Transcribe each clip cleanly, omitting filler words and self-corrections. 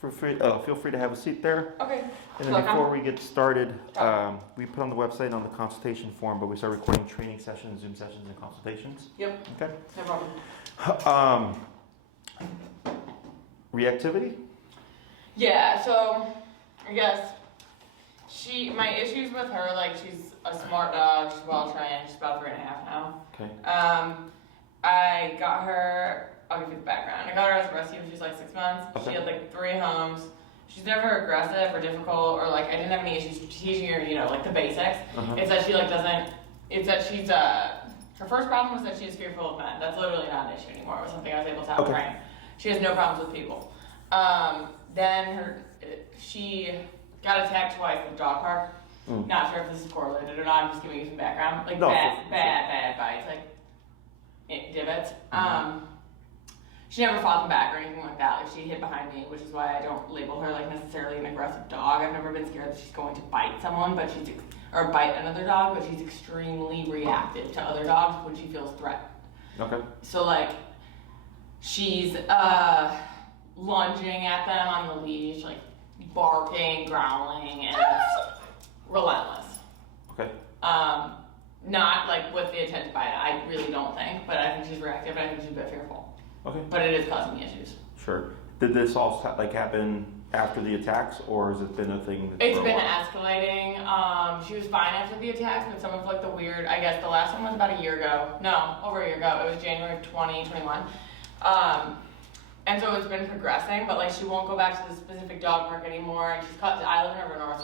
feel free to have a seat there. Okay. And then before we get started, we put on the website on the consultation form, but we start recording training sessions, Zoom sessions, and consultations. Yep. Okay. No problem. Reactivity? Yeah, so I guess my issues with her, like she's a smart dog, she's well trained, she's about 3.5 now. Okay. I got her, I'll give you the background. I got her as a rescue when she was like 6 months. Okay. She had like 3 homes. She's never aggressive or difficult, or like I didn't have any issues teaching her, like the basics. It's that she like doesn't, it's that she's, her first problem was that she was fearful of men. That's literally not an issue anymore. It was something I was able to help train. She has no problems with people. Then she got attacked twice at the dog park. Not sure if this is correlated or not. I'm just giving you some background. Like bad bites, like divots. She never fought them back or anything like that. Like she hid behind me, which is why I don't label her like necessarily an aggressive dog. I've never been scared that she's going to bite someone, or bite another dog, but she's extremely reactive to other dogs when she feels threatened. Okay. So like she's lunging at them on the leash, like barking, growling, and it's relentless. Okay. Not like with the intent to bite. I really don't think, but I think she's reactive. And I think she's a bit fearful. Okay. But it is causing me issues. Sure. Did this all happen after the attacks, or has it been a thing? It's been escalating. She was fine after the attacks, but some of like the weird. I guess the last one was about a year ago. No, over a year ago. It was January of 2021. And so it's been progressing, but like she won't go back to the specific dog park anymore. And I live in Urban North.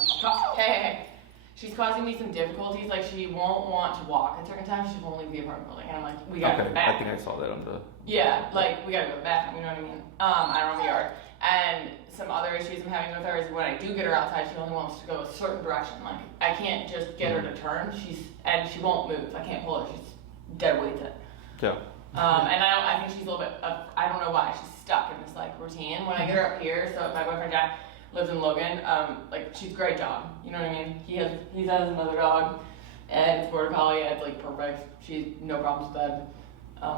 She's causing me some difficulties. Like she won't want to walk at certain times. She won't leave the apartment building, and I'm like, we gotta go back. I think I saw that on the. Yeah, like we gotta go to the bathroom. You know what I mean? I don't have a yard. And some other issues I'm having with her is when I do get her outside, she only wants to go a certain direction. Like I can't just get her to turn. She won't move. I can't pull her. She's dead weight it. Yeah. And I think she's a little bit. I don't know why she's stuck in this like routine. When I get her up here, so my boyfriend Jack lives in Logan. Like she's a great dog. You know what I mean? He has another dog, and it's border collie. And it's like perfect. She's no problems with that.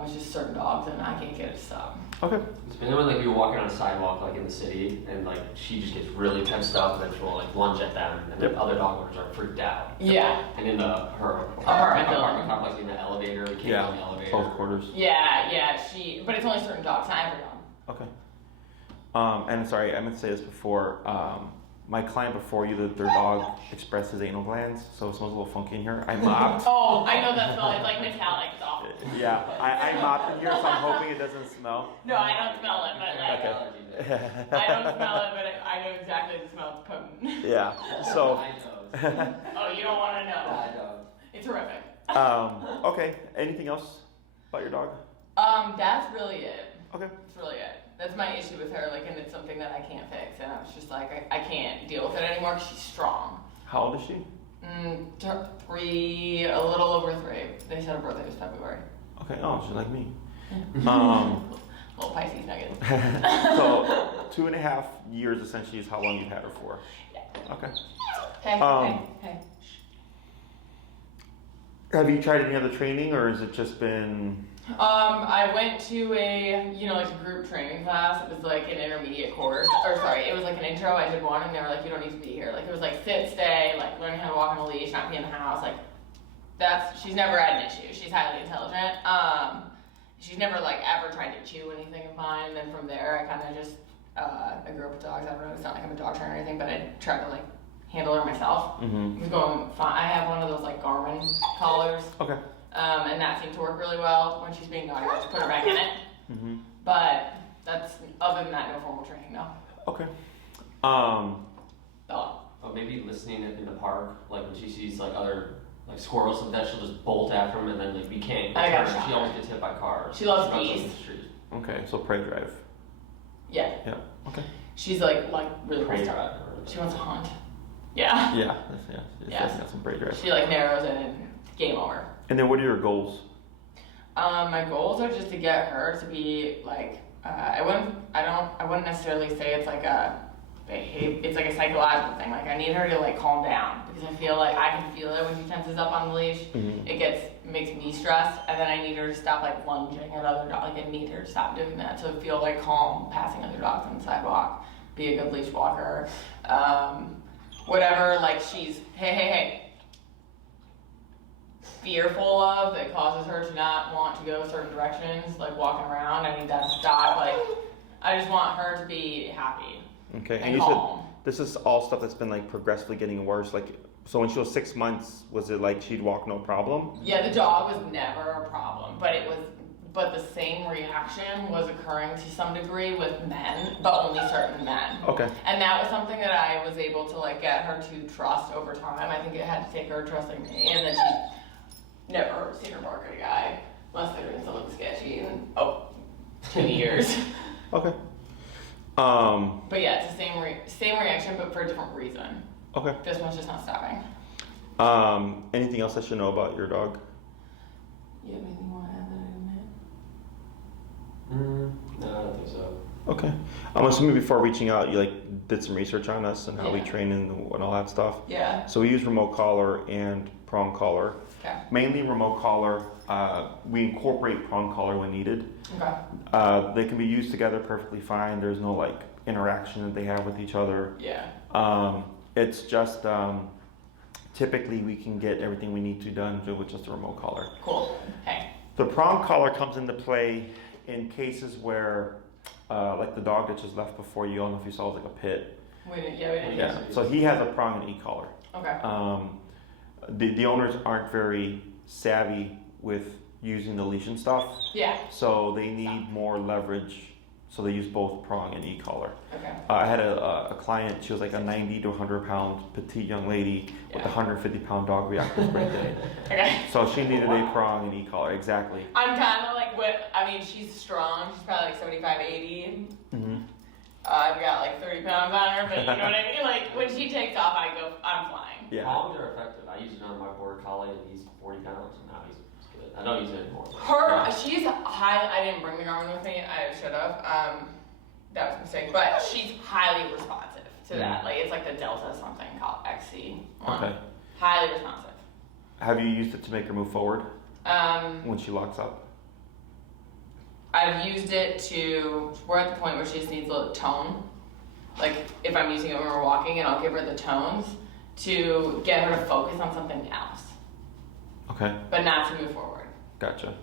It's just certain dogs, and I can't get it to stop. Okay. Especially when like you're walking on a sidewalk like in the city, and like she just gets really tensed up, and then she'll like lunge at them, and the other dog owners are freaked out. Yeah. And in her apartment complex, in the elevator, we can't go in the elevator. Close quarters. Yeah. But it's only certain dogs, not every dog. Okay. And sorry, I meant to say this before. My client before you, their dog expressed his anal glands, so it smells a little funky in here. I mopped. Oh, I know that smell. It's like metallic. It's awful. Yeah, I mopped in here, so I'm hoping it doesn't smell. No, I don't smell it, but like, I don't smell it, but I know exactly the smell. It's potent. Yeah. So. Oh, you don't want to know. I don't. It's horrific. Okay. Anything else about your dog? That's really it. Okay. That's really it. That's my issue with her, like, and it's something that I can't fix, and I was just like, I can't deal with it anymore because she's strong. How old is she? 3, a little over 3. They said her birthday was February. Okay. Oh, she's like me. Little Pisces nugget. So 2.5 years essentially is how long you've had her for. Yeah. Okay. Hey. Have you tried any other training, or has it just been? I went to a group training class. It was like an intermediate course, it was like an intro. I did one, and they were like, you don't need to be here. Like it was like sit, stay, like learning how to walk on a leash, not be in the house. Like she's never had an issue. She's highly intelligent. She's never like ever tried to chew anything of mine. And then from there, I kind of just I grew up with dogs. I don't know. It's not like I'm a dog trainer or anything, but I tried to like handle her myself. It was going fine. I have one of those like Garmin collars. Okay. And that seemed to work really well. When she's being naughty, I just put her back in it. But that's, other than that, no formal training, no. Okay. Maybe listening in the park, like when she sees like other like squirrels and that, she'll just bolt after them, and then like we can't. She always gets hit by cars. She loves bees. Okay, so prey drive. Yeah. Yeah. Okay. She's like really prey drive. She wants to hunt. Yeah. Yeah. Yeah. Got some prey drive. She like narrows in and game over. And then what are your goals? My goals are just to get her to be like, I wouldn't necessarily say it's like it's like a psychological thing. Like I need her to like calm down because I feel like I can feel it when she tenses up on the leash. It makes me stressed, and then I need her to stop like lunging at other dogs. Like I need her to stop doing that to feel like calm passing other dogs on the sidewalk. be a good leash walker. Whatever, like she's, hey, fearful of that causes her to not want to go certain directions, like walking around. I need that to stop. Like, I just want her to be happy. Okay, and you calm. said this is all stuff that's been like progressively getting worse. Like, so when she was 6 months, was it like she'd walk no problem? Yeah, the dog was never a problem, but the same reaction was occurring to some degree with men, but only certain men. Okay. And that was something that I was able to like get her to trust over time. I think it had to take her trusting me, and then she never seen her bark at a guy unless they're doing something sketchy in 20 years. Okay. But yeah, it's the same reaction, but for a different reason. Okay. This one's just not stopping. Anything else I should know about your dog? You have anything you want to add that I didn't No, I don't think so. Okay. I'm assuming before reaching out, you like did some research on us and how we Yeah. train and all that stuff. Yeah. So we use remote collar and prong collar. Okay. Mainly remote collar. We incorporate prong collar when needed. Okay. They can be used together perfectly fine. There's no like interaction that they have with each other. Yeah. It's just typically we can get everything we need to done with just a remote collar. Cool. Hey. The prong collar comes into play in cases where, like the dog that just left before you, I don't know if you saw, it was like a pit. We didn't. Yeah. So he has a prong and e-collar. Okay. The owners aren't very savvy with using the leash and stuff, Yeah. so they need more leverage. So they use both prong and e-collar. Okay. I had a client, she was like a 90 to 100 pound petite young lady with a 150 pound dog reactive brain dead. Okay. So she needed a prong and e-collar, exactly. I'm kind of like she's strong. She's probably like 75, 80. Mm-hmm. I've got like 30 pounds on her, but you know what I mean? Like when she takes off, I'm flying. Yeah. Prongs are effective. I used it on my border collie and he's 40 pounds and now he's good. I don't use it anymore. She's high. I didn't bring the Garmin with me. I should have. That was a mistake. But she's highly responsive to that. Like it's like the Delta something called XC. Okay. Highly responsive. Have you used it to make her move forward when she locks up? I've used it we're at the point where she just needs a little tone. Like if I'm using it when we're walking, and I'll give her the tones to get her to focus on something else. Okay. But not to move forward. Gotcha.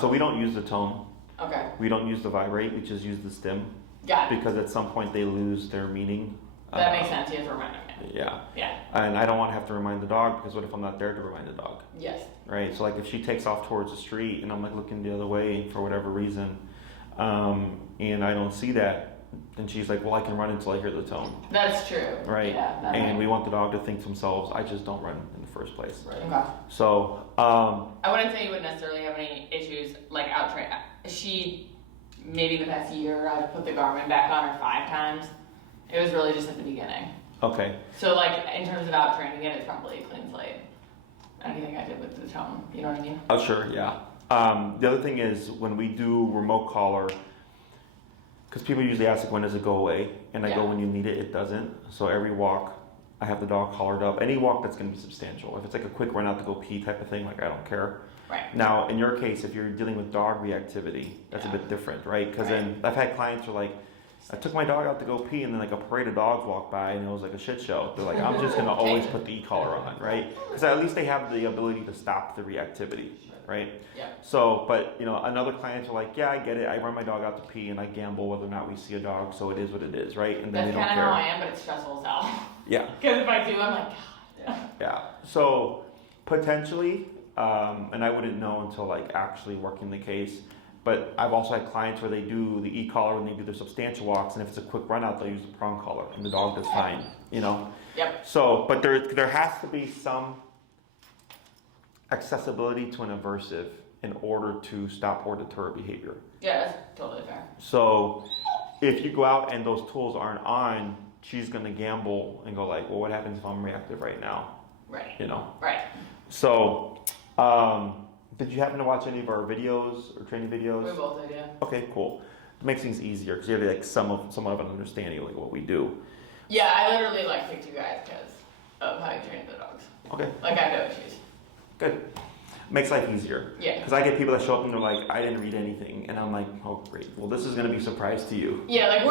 So we don't use the tone. Okay. We don't use the vibrate. We just use the stim. Got it. Because at some point they lose their meaning. That makes sense. You have to remind me. Yeah. Yeah. And I don't want to have to remind the dog, because what if I'm not there to remind the dog? Yes. Right. So like if she takes off towards the street and I'm like looking the other way for whatever reason, and I don't see that, then she's like, well, I can run until I hear the tone. That's true. Right. Yeah. And we want the dog to think to themselves, I just don't run in the first place. Right. Okay. So I wouldn't say you would necessarily have any issues like out train. She maybe the past year I've put the Garmin back on her 5 times. It was really just at the beginning. okay. So like in terms of out training it, it's probably a clean slate. Anything I did with the tone, you know what I mean? Oh sure, yeah. The other thing is when we do remote collar, because people usually ask like when does it go away, and I go when you need it, it doesn't. So every walk I have the dog collared up. Any walk that's going to be substantial. If it's like a quick run out to go pee type of thing, like I don't care. Right. Now, in your case, if you're dealing with dog reactivity, that's a bit different, right? Because then I've had clients who are like, I took my dog out to go pee, and then like a parade of dogs walked by, and it was like a shit show. They're like, I'm just going to always put the e-collar on, right? Because at least they have the ability to stop the reactivity, right? Yeah. So, but you know, another clients are like, yeah, I get it. I run my dog out to pee, and I gamble whether or not we see a dog, so it is what it is, right? And then That's they don't kind of care. how I am, but it's stressful as hell. Yeah. Because if I do, I'm like, God. Yeah. So potentially, and I wouldn't know until like actually working the case. But I've also had clients where they do the e-collar when they do their substantial walks, and if it's a quick run out, they'll use the prong collar, and the dog does fine. You know. Yep. So, but there has to be some accessibility to an aversive in order to stop or deter behavior. Yeah, that's totally fair. So if you go out and those tools aren't on, she's gonna gamble and go like, well, what happens if I'm reactive right now? Right. You know. Right. So, did you happen to watch any of our videos or training videos? We both did, yeah. Okay, cool. It makes things easier because you have like somewhat of an understanding of like what we do. Yeah, I literally picked you guys because of how you train the dogs. Okay. Like I have no issues. Good. Makes life easier. Yeah. Because I get people that show up and they're like, I didn't read anything. And I'm like, oh, great. Well, this is going to be a surprise to you. Yeah, like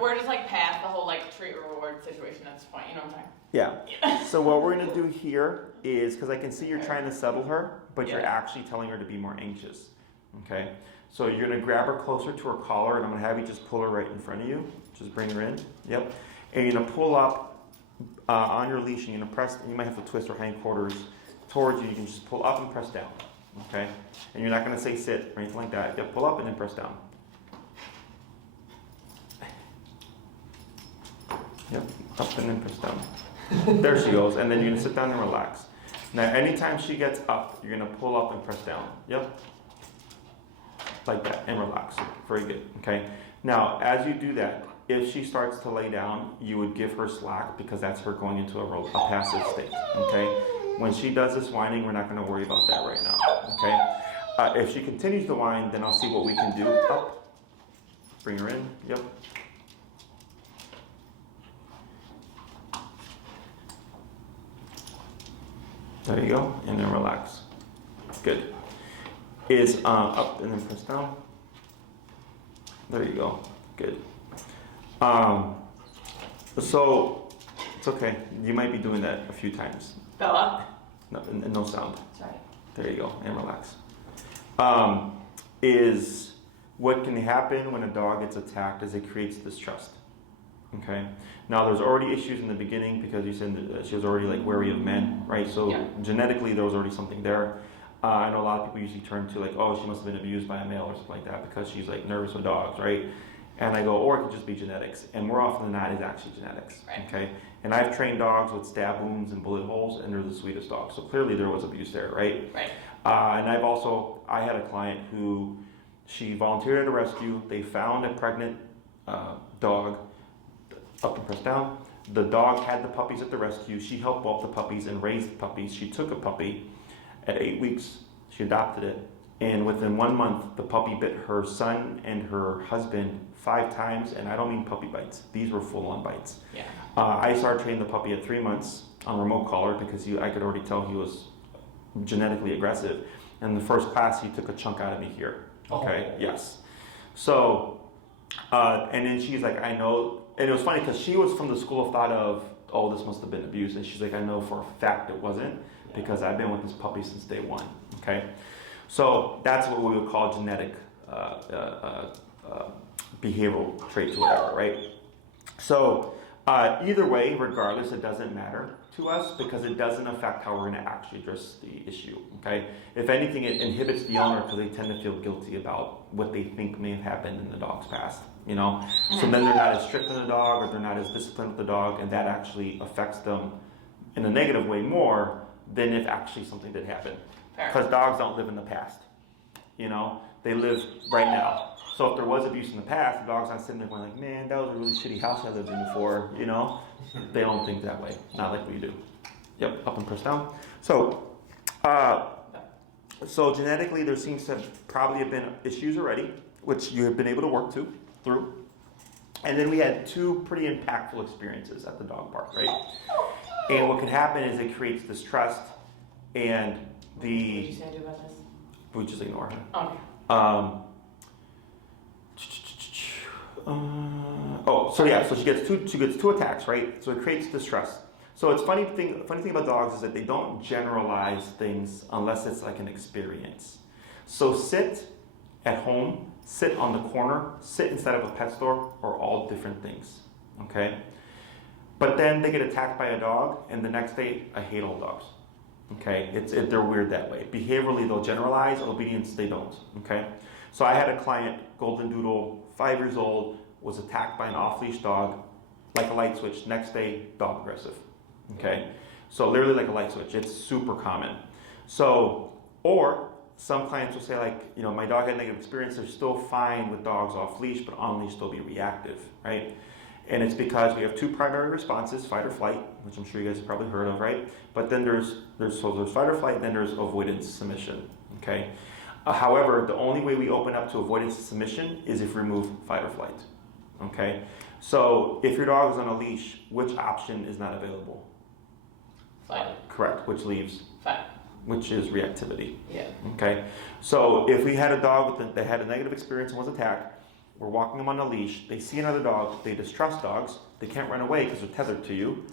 we're just like past the whole like treat or reward situation at this point, you know what I'm saying? Yeah. So what we're going to do here is, because I can see you're trying to settle her, but you're Yeah. actually telling her to be more anxious. Okay? So you're going to grab her closer to her collar, and I'm going to have you just pull her right in front of you. Just bring her in. Yep. And you're going to pull up on your leash, and you're going to press, and you might have to twist her hindquarters towards you. You can just pull up and press down. Okay? And you're not going to say sit or anything like that. Yep, pull up and then press down. Yep, up and then press down. There she goes. And then you're going to sit down and relax. Now, anytime she gets up, you're going to pull up and press down. Yep. Like that, and relax. Very good. Okay? Now, as you do that, if she starts to lay down, you would give her slack because that's her going into a passive state. Okay? When she does this whining, we're not going to worry about that right now. Okay? If she continues to whine, then I'll see what we can do. Up. Bring her in. Yep. There you go. And then relax. Good. Is up and then press down. There you go. Good. So it's okay. You might be doing that a few times. Bella. No, and no sound. Sorry. There you go. And relax. Is what can happen when a dog gets attacked is it creates distrust. Okay. Now there's already issues in the beginning because you said that she was already like wary of men, right? So Yeah. genetically there was already something there. I know a lot of people usually turn to like, oh, she must have been abused by a male or something like that because she's like nervous with dogs, right? And I go, or it could just be genetics. And more often than not, it's actually genetics, Right. okay? And I've trained dogs with stab wounds and bullet holes, and they're the sweetest dogs. So clearly there was abuse there, right? Right. And I had a client who, she volunteered at a rescue. They found a pregnant dog, up and press down. The dog had the puppies at the rescue. She helped whelp the puppies and raise the puppies. She took a puppy. At 8 weeks, she adopted it. And within 1 month, the puppy bit her son and her husband 5 times. And I don't mean puppy bites. These were full-on bites. Yeah. I started training the puppy at 3 months on remote collar because I could already tell he was genetically aggressive. And the first class, he took a chunk out of me here. Okay, yes. So, and then she's like, I know. And it was funny because she was from the school of thought of, oh, this must have been abuse. And she's like, I know for a fact it wasn't because I've been with this puppy since day one. Okay. So that's what we would call genetic behavioral traits or whatever, right? So either way, regardless, it doesn't matter to us because it doesn't affect how we're going to actually address the issue, okay? If anything, it inhibits the owner because they tend to feel guilty about what they think may have happened in the dog's past, you know? So then they're not as strict on the dog or they're not as disciplined with the dog, and that actually affects them in a negative way more than if actually something did happen. Because dogs don't live in the past, you know? They live right now. So if there was abuse in the past, the dog's not sitting there going like, man, that was a really shitty house I lived in before, you know? They don't think that way, not like we do. Yep, up and press down. So, so genetically, there seems to probably have been issues already, which you have been able to work through. And then we had 2 pretty impactful experiences at the dog park, right? And what can happen is it creates distrust and What did you say to do about this? we just ignore her. Okay. So she gets two attacks, right? So it creates distress. So it's funny thing about dogs is that they don't generalize things unless it's like an experience. So sit at home, sit on the corner, sit inside of a pet store are all different things. Okay? But then they get attacked by a dog and the next day I hate all dogs. Okay? They're weird that way. Behaviorally they'll generalize, obedience they don't. Okay? So I had a client, golden doodle, 5 years old, was attacked by an off-leash dog, like a light switch. Next day, dog aggressive. Okay? So literally like a light switch. It's super common. So, or some clients will say like, you know, my dog had a negative experience. They're still fine with dogs off-leash, but on-leash they'll be reactive, right? And it's because we have 2 primary responses, fight or flight, which I'm sure you guys have probably heard of, right? But then there's fight or flight, then there's avoidance, submission, okay? However, the only way we open up to avoidance and submission is if we remove fight or flight, okay? So if your dog is on a leash, which option is not available? Flight. Correct, which leaves? Fight. which is reactivity. Yeah. Okay, so if we had a dog that had a negative experience and was attacked, we're walking them on a leash, they see another dog, they distrust dogs, they can't run away because they're tethered to you.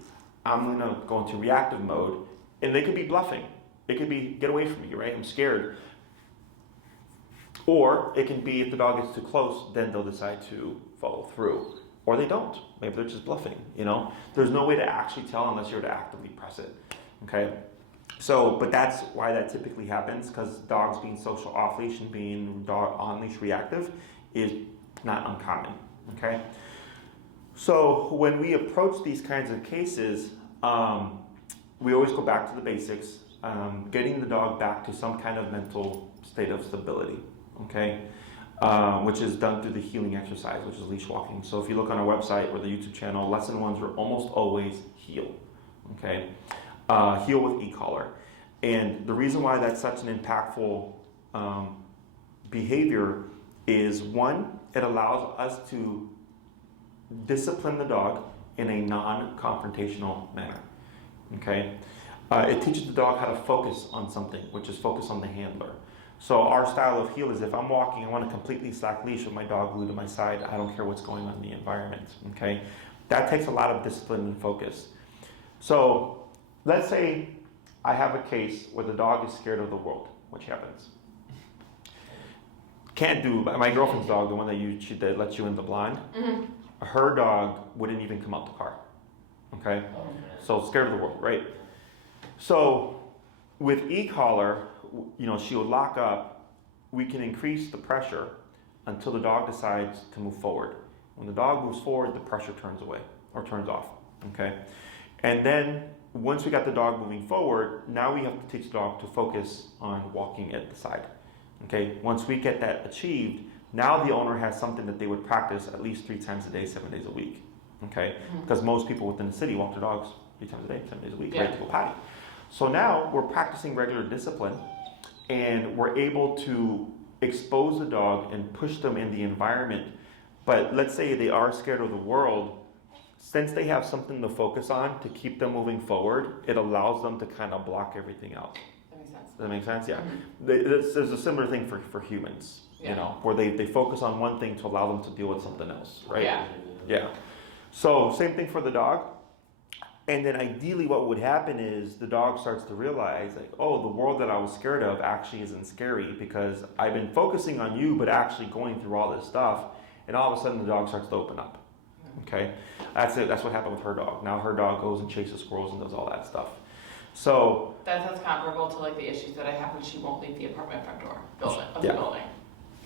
I'm gonna go into reactive mode, and they could be bluffing. It could be, get away from me, right? I'm scared. Or it can be if the dog gets too close, then they'll decide to follow through. Or they don't. Maybe they're just bluffing, you know? There's no way to actually tell unless you're to actively press it, okay? So, but that's why that typically happens, because dogs being social off-leash and being dog on-leash reactive is not uncommon, okay? So when we approach these kinds of cases, we always go back to the basics, getting the dog back to some kind of mental state of stability, okay? Which is done through the healing exercise, which is leash walking. So if you look on our website or the YouTube channel, lesson ones are almost always heal, okay? Heal with e-collar. And the reason why that's such an impactful behavior is, one, it allows us to discipline the dog in a non-confrontational manner, okay? It teaches the dog how to focus on something, which is focus on the handler. So our style of heal is, if I'm walking, I want to completely slack leash with my dog glued to my side. I don't care what's going on in the environment, okay? That takes a lot of discipline and focus. So let's say I have a case where the dog is scared of the world, which happens. Can't do, my girlfriend's dog, the one that lets you in, the blonde, her dog wouldn't even come out the car, okay? So scared of the world, right? So with e-collar, you know, she will lock up, we can increase the pressure until the dog decides to move forward. When the dog moves forward, the pressure turns away or turns off, okay? And then once we got the dog moving forward, now we have to teach the dog to focus on walking at the side, okay? Once we get that achieved, now the owner has something that they would practice at least 3 times a day, 7 days a week, okay? Because most people within the city walk their dogs 3 times a day, 7 days a week, ready to go potty. So now we're practicing regular discipline, and we're able to expose the dog and push them in the environment. But let's say they are scared of the world, since they have something to focus on to keep them moving forward, it allows them to kind of block everything else. That makes sense. Does that make sense? Yeah. There's a similar thing for humans, you know, where they focus on one thing to allow them to deal with something else, right? Yeah. So same thing for the dog. And then ideally what would happen is the dog starts to realize, like, oh, the world that I was scared of actually isn't scary, because I've been focusing on you, but actually going through all this stuff. And all of a sudden the dog starts to open up. Okay? That's it. That's what happened with her dog. Now her dog goes and chases squirrels and does all that stuff. So that's comparable to like the issues that I have when she won't leave the apartment front door of the building.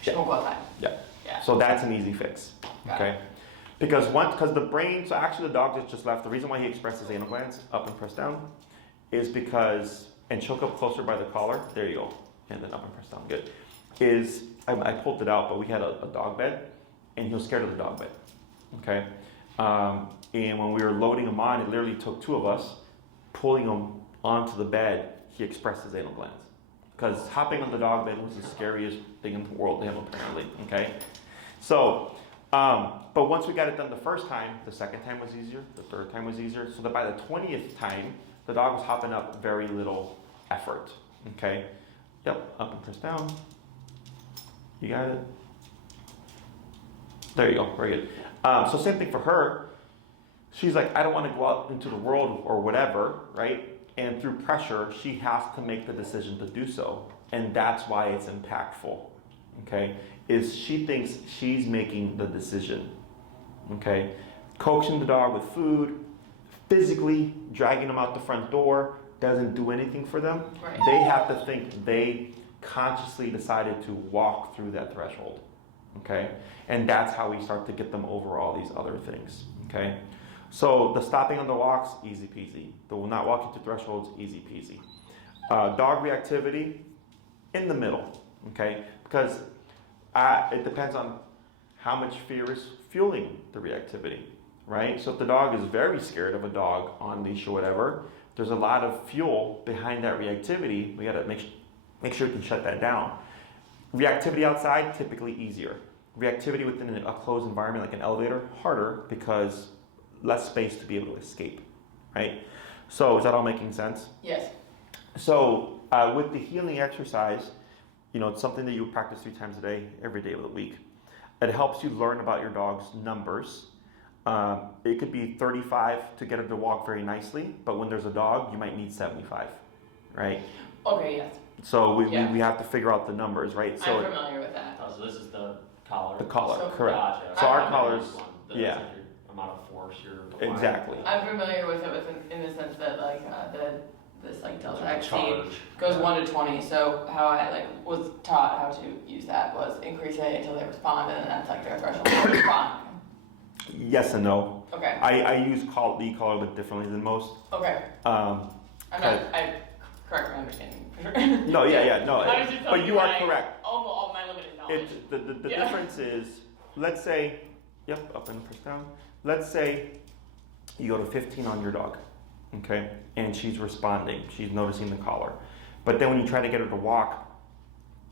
She won't go outside. Yeah. So that's an easy fix. Okay? Because the brain, so actually the dog that just left, the reason why he expresses anal glands up and press down is because, and choke up closer by the collar, there you go, and then up and press down, good, is, I pulled it out, but we had a dog bed, and he was scared of the dog bed, okay? And when we were loading him on, it literally took 2 of us, pulling him onto the bed, he expressed his anal glands. Because hopping on the dog bed was the scariest thing in the world to him, apparently, okay? So, but once we got it done the first time, the second time was easier, the third time was easier, so that by the 20th time, the dog was hopping up very little effort, okay? Yep, up and press down. You got it? There you go, very good. So same thing for her. She's like, I don't want to go out into the world or whatever, right? And through pressure, she has to make the decision to do so. And that's why it's impactful, okay? Is she thinks she's making the decision, okay? Coaxing the dog with food, physically dragging them out the front door doesn't do anything for them. Right. They have to think they consciously decided to walk through that threshold, okay? And that's how we start to get them over all these other things, okay? So the stopping on the walks, easy peasy. The not walking through thresholds, easy peasy. Dog reactivity, in the middle, okay? Because it depends on how much fear is fueling the reactivity, right? So if the dog is very scared of a dog on leash or whatever, there's a lot of fuel behind that reactivity. We gotta make sure we can shut that down. Reactivity outside, typically easier. Reactivity within a closed environment like an elevator, harder because less space to be able to escape, right? So is that all making sense? Yes. So with the healing exercise, it's something that you practice 3 times a day, every day of the week. It helps you learn about your dog's numbers. It could be 35 to get her to walk very nicely, but when there's a dog, you might need 75, right? Okay, yes. So we have to figure out the numbers, right? So I'm familiar with that. Oh, so this is the collar. The collar, So- correct. Gotcha. So our I'm collars, familiar with one. yeah. That's like your amount of force you're applying. Exactly. I'm familiar with it in the sense that like this like Delta Like a XC charge. goes 1 to 20. So how I like was taught how to use that was increase it until they respond, and then that's like their threshold to respond. Yes and no. Okay. I use the e-collar a bit differently than most. Okay. Um, I correct my understanding. no, no. I was just telling But you are correct. All my limited knowledge. The Yeah. difference is, let's say, up and push down. Let's say you go to 15 on your dog, okay, and she's responding. She's noticing the collar. But then when you try to get her to walk,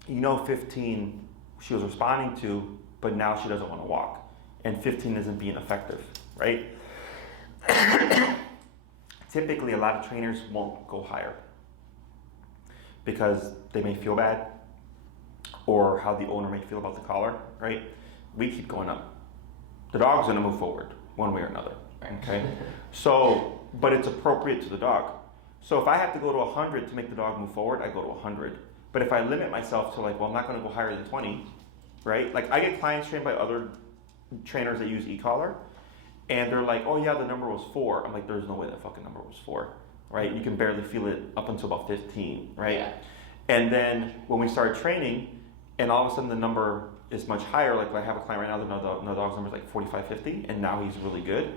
15 she was responding to, but now she doesn't want to walk. And 15 isn't being effective, right? Typically, a lot of trainers won't go higher because they may feel bad or how the owner may feel about the collar, right? We keep going up. The dog's gonna move forward one way or another, okay? So, but it's appropriate to the dog. So if I have to go to 100 to make the dog move forward, I go to 100. But if I limit myself to I'm not gonna go higher than 20, right? Like I get clients trained by other trainers that use e-collar, and they're like, oh yeah, the number was 4. I'm like, there's no way that fucking number was 4, right? You can barely feel it up until about 15, right? Yeah. And then when we start training, and all of a sudden the number is much higher, like I have a client right now, the dog's number is like 45, 50, and now he's really good.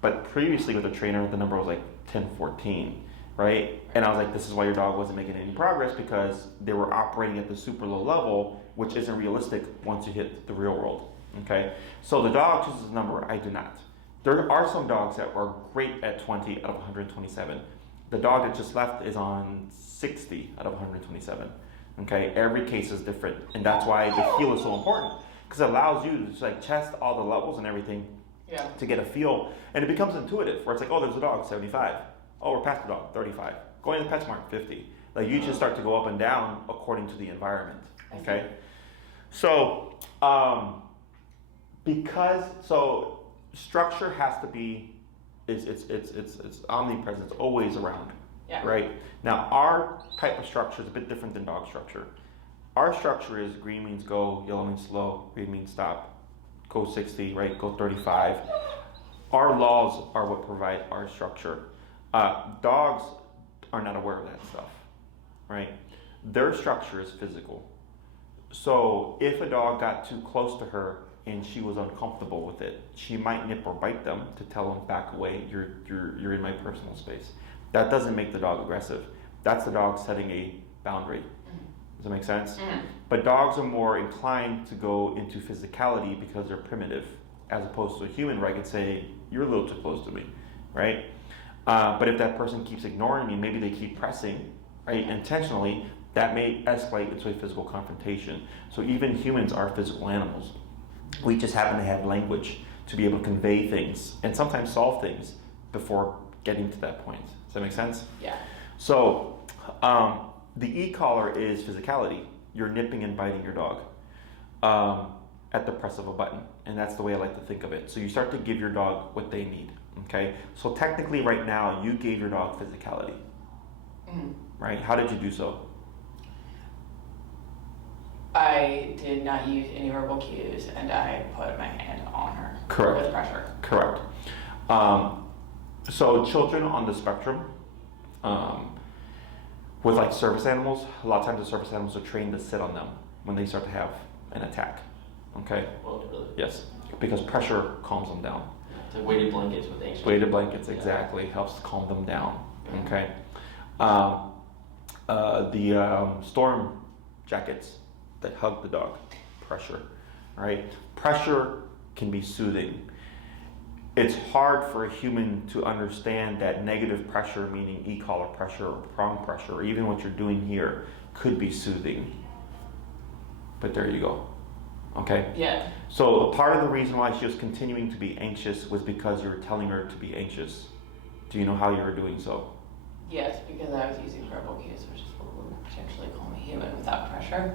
But previously with a trainer, the number was like 10, 14, right? And I was like, this is why your dog wasn't making any progress, because they were operating at the super low level, which isn't realistic once you hit the real world, okay? So the dog chooses the number, I do not. There are some dogs that are great at 20 out of 127. The dog that just left is on 60 out of 127. Okay, every case is different, and that's why the heel is so important, because it allows you to test all the levels and everything to get a feel, and it becomes intuitive. Where it's like, oh, there's a dog 75. Oh, we're past the dog 35. Going to the PetSmart 50. Like you just start to go up and down according to the environment. Okay, so structure has to be it's omnipresent. It's always around. Yeah. Right? Now, our type of structure is a bit different than dog structure. Our structure is green means go, yellow means slow, green means stop. Go 60, right? Go 35. Our laws are what provide our structure. Dogs are not aware of that stuff, right? Their structure is physical. So if a dog got too close to her and she was uncomfortable with it, she might nip or bite them to tell them back away. You're in my personal space. That doesn't make the dog aggressive. That's the dog setting a boundary. Does that make sense? But dogs are more inclined to go into physicality because they're primitive, as opposed to a human where I could say, you're a little too close to me, right? But if that person keeps ignoring me, maybe they keep pressing, right, intentionally, that may escalate into a physical confrontation. So even humans are physical animals. We just happen to have language to be able to convey things and sometimes solve things before getting to that point. Does that make sense? Yeah. So the e-collar is physicality. You're nipping and biting your dog at the press of a button. And that's the way I like to think of it. So you start to give your dog what they need. Okay? So technically right now you gave your dog physicality. Right? How did you do so? I did not use any verbal cues, and I put my hand on her. Correct. With pressure. Correct. So children on the spectrum, with service animals, a lot of times the service animals are trained to sit on them when they start to have an attack. Okay? Well, really? Yes. Because pressure calms them down. The weighted blankets with anxious. Weighted blankets, exactly, helps calm them down. Okay? The storm jackets that hug the dog, pressure, right? Pressure can be soothing. It's hard for a human to understand that negative pressure, meaning e-collar pressure or prong pressure, or even what you're doing here, could be soothing. But there you go. Okay? Yeah. So part of the reason why she was continuing to be anxious was because you were telling her to be anxious. Do you know how you were doing so? Yes, because I was using verbal cues, which is would potentially call me human without pressure.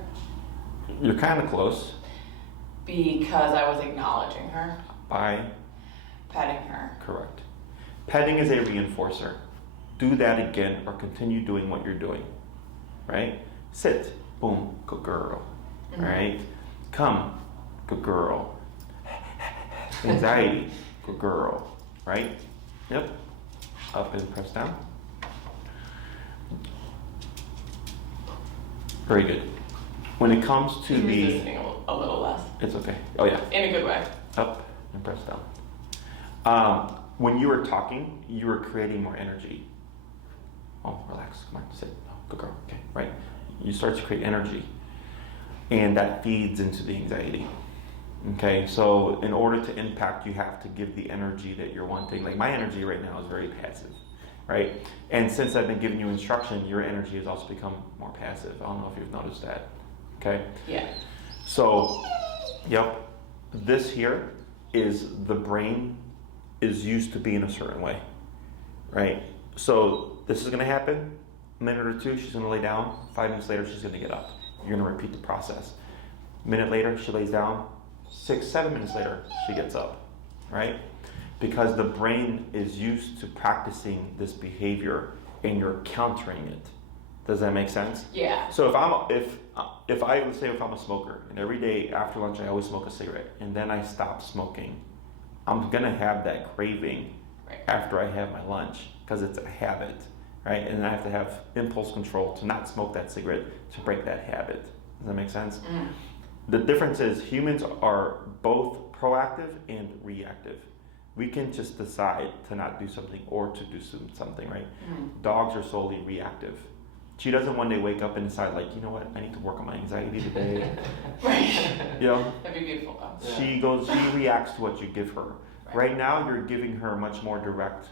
You're kind of close. Because I was acknowledging her. By? Petting her. Correct. Petting is a reinforcer. Do that again or continue doing what you're doing. Right? Sit. Boom. Good girl. Mm-hmm. Right? Come. Good girl. Anxiety. Good girl. Right? Yep. Up and press down. Very good. When it comes to You're the... resisting a little less. It's okay. Oh yeah. In a good way. Up and press down. When you were talking, you were creating more energy. Oh, relax. Come on, sit. Oh, good girl. Okay, right. You start to create energy, and that feeds into the anxiety. Okay, so in order to impact, you have to give the energy that you're wanting. Like my energy right now is very passive, right? And since I've been giving you instruction, your energy has also become more passive. I don't know if you've noticed that. Okay. Yeah. So, yep. This here is the brain is used to being a certain way, right? So this is going to happen. A minute or two, she's going to lay down. 5 minutes later, she's going to get up. You're going to repeat the process. A minute later, she lays down. 6, 7 minutes later, she gets up, right? Because the brain is used to practicing this behavior, and you're countering it. Does that make sense? Yeah. So if I would say if I'm a smoker, and every day after lunch I always smoke a cigarette, and then I stop smoking, I'm gonna have that craving after I have my lunch because it's a habit, right? And I have to have impulse control to not smoke that cigarette to break that habit. Does that make sense? Mm. The difference is humans are both proactive and reactive. We can just decide to not do something or to do something, right? Mm. Dogs are solely reactive. She doesn't one day wake up and decide, like, you know what, I need to work on my anxiety today. Right. You know? That'd be beautiful though. She reacts to what you give her. Right now, you're giving her much more direct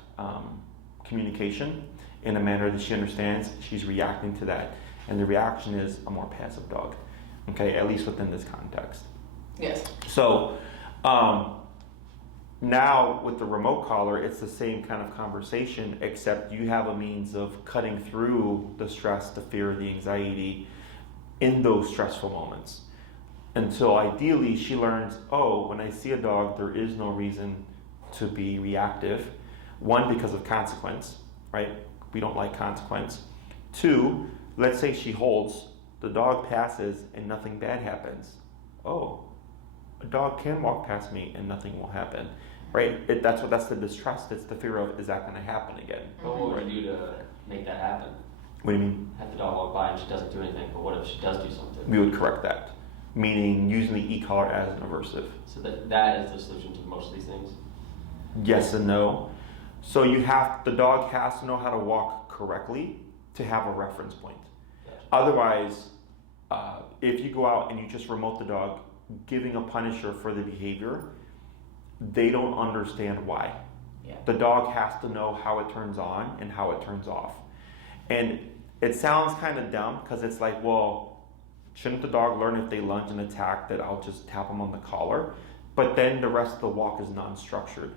communication in a manner that she understands. She's reacting to that. And the reaction is a more passive dog, okay, at least within this context. Yes. So, now with the remote collar, it's the same kind of conversation, except you have a means of cutting through the stress, the fear, the anxiety in those stressful moments. Until ideally she learns, oh, when I see a dog, there is no reason to be reactive. 1, because of consequence, right? We don't like consequence. 2, let's say she holds, the dog passes and nothing bad happens. Oh, a dog can walk past me and nothing will happen, right? That's the distrust. It's the fear of, is that going to happen again? But what would you do to make that happen? What do you mean? Have the dog walk by and she doesn't do anything, but what if she does do something? We would correct that, meaning using the e-collar as an aversive. So that is the solution to most of these things? Yes and no. So the dog has to know how to walk correctly to have a reference point. Gotcha. Otherwise, if you go out and you just remote the dog, giving a punisher for the behavior, they don't understand why. Yeah. The dog has to know how it turns on and how it turns off. And it sounds kind of dumb because it's like, well, shouldn't the dog learn if they lunge and attack that I'll just tap them on the collar? But then the rest of the walk is non-structured.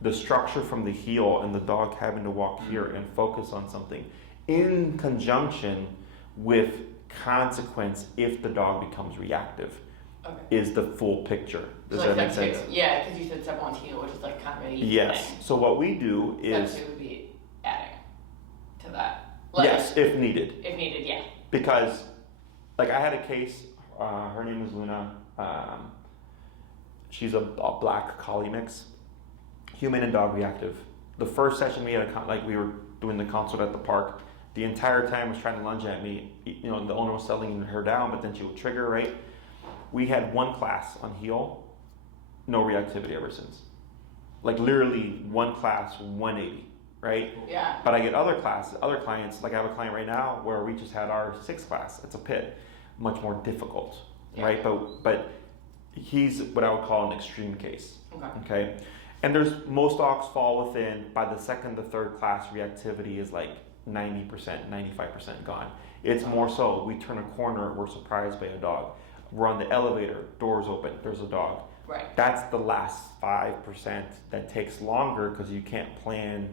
The structure from the heel and the dog having to walk here and focus on something in conjunction with consequence if the dog becomes reactive is the full picture. Does that make sense? Yeah, because you said step 1 heel, which is like kind of an easy Yes. thing. So what we do is... Step 2 would be adding to that. Yes, if needed. If needed, yeah. Because, like, I had a case, her name is Luna. She's a black collie mix, human and dog reactive. The first session we had, we were doing the consult at the park, the entire time was trying to lunge at me. You know, the owner was settling her down, but then she would trigger, right? We had 1 class on heel, no reactivity ever since. Like literally 1 class, 180, right? Yeah. But I get other clients, like I have a client right now where we just had our 6th class. It's a pit, much more difficult, right? But he's what I would call an extreme case. Okay. And most dogs fall within, by the 2nd to 3rd class, reactivity is like 90%, 95% gone. It's more so, we turn a corner, we're surprised by a dog. We're on the elevator, doors open, there's a dog. Right. That's the last 5% that takes longer because you can't plan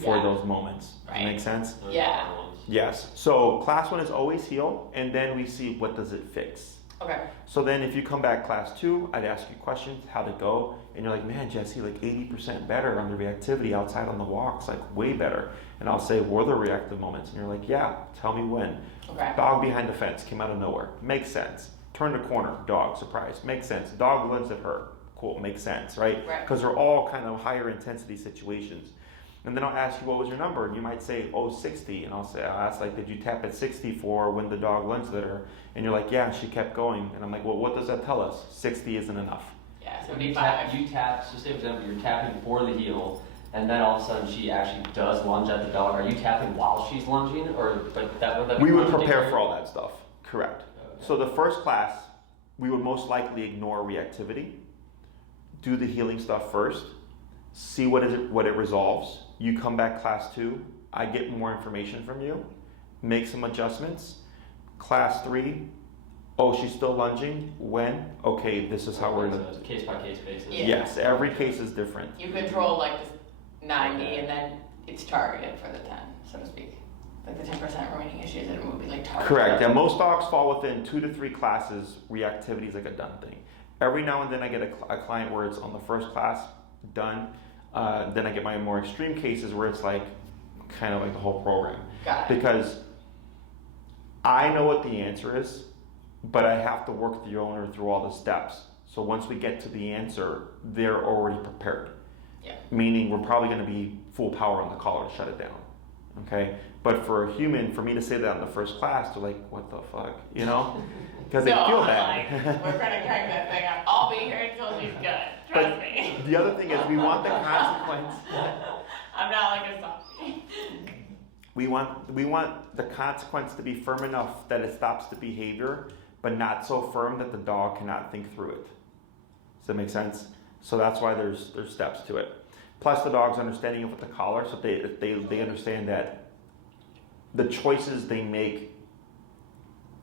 for Yeah. those moments. Does Right. that make sense? Those Yeah. are the ones. Yes. So class 1 is always heel, and then we see what does it fix. Okay. So then if you come back class 2, I'd ask you questions, how'd it go? And you're like, man, Jesse, like 80% better on the reactivity outside on the walks, like way better. And I'll say, were there reactive moments? And you're like, yeah, tell me when. Okay. Dog behind the fence, came out of nowhere. Makes sense. Turned a corner, dog, surprise. Makes sense. Dog lunged at her. Cool, makes sense, right? Right. Because they're all kind of higher intensity situations. And then I'll ask you, what was your number? And you might say, oh, 60. And I'll ask, like, did you tap at 60 for when the dog lunged at her? And you're like, yeah, she kept going. And I'm like, well, what does that tell us? 60 isn't enough. Yeah, So you 75. tap, so say for example, you're tapping for the heel, and then all of a sudden she actually does lunge at the dog. Are you tapping while she's lunging, or but that would We would prepare for all that stuff. Correct. Okay. So the first class, we would most likely ignore reactivity, do the healing stuff first, see what it resolves. You come back class 2, I get more information from you, make some adjustments. Class 3, oh, she's still lunging. When? Okay, this is how we're So gonna. it's a case by case basis. Yeah. Yes, every case is different. You control like the 90 and then it's targeted for the 10, so to speak. Like the 10% remaining issues, it would be like targeted. Correct. Yeah, most dogs fall within 2 to 3 classes. Reactivity is like a done thing. Every now and then I get a client where it's on the first class, done. Then I get my more extreme cases where it's like kind of like the whole program. Got it. Because I know what the answer is, but I have to work the owner through all the steps. So once we get to the answer, they're already prepared. Yeah. Meaning we're probably going to be full power on the collar to shut it down. Okay? But for a human, for me to say that in the first class, they're like, what the fuck? You know? Because they No, feel I'm that. like, we're gonna crank that thing up. I'll be here until she's good. Trust But me. the other thing is we want the consequence. I'm not like a softie. We want the consequence to be firm enough that it stops the behavior, but not so firm that the dog cannot think through it. Does that make sense? So that's why there's steps to it. Plus the dog's understanding of with the collar, so they understand that the choices they make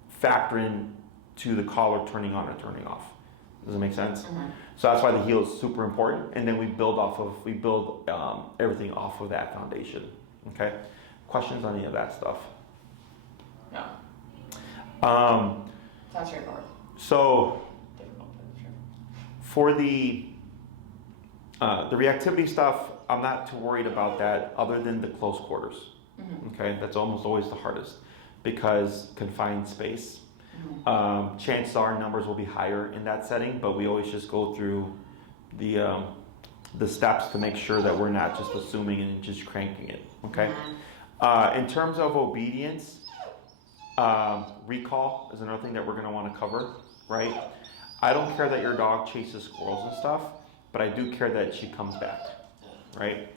factor in to the collar turning on or turning off. Does it make sense? Mm-hmm. So that's why the heel is super important, and then we build everything off of that foundation. Okay. Questions on any of that stuff? No, it's not straightforward. So Difficult, but sure. for the reactivity stuff, I'm not too worried about that other than the close quarters. Mm-hmm. Okay, that's almost always the hardest because confined space. Mm-hmm. Chances are numbers will be higher in that setting, but we always just go through the steps to make sure that we're not just assuming and just cranking it. Okay. In terms of obedience, recall is another thing that we're going to want to cover, right? I don't care that your dog chases squirrels and stuff, but I do care that she comes back, right?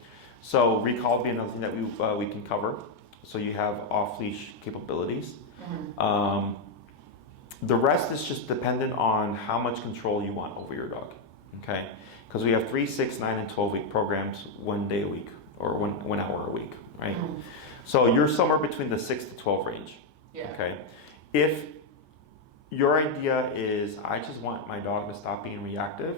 So recall would be another thing that we can cover. So you have off-leash capabilities. Mm-hmm. The rest is just dependent on how much control you want over your dog, okay? Because we have 3, 6, 9, and 12-week programs 1 day a week or one hour a week, right? Mm-hmm. So you're somewhere between the 6 to 12 range. Yeah. Okay. If your idea is, I just want my dog to stop being reactive,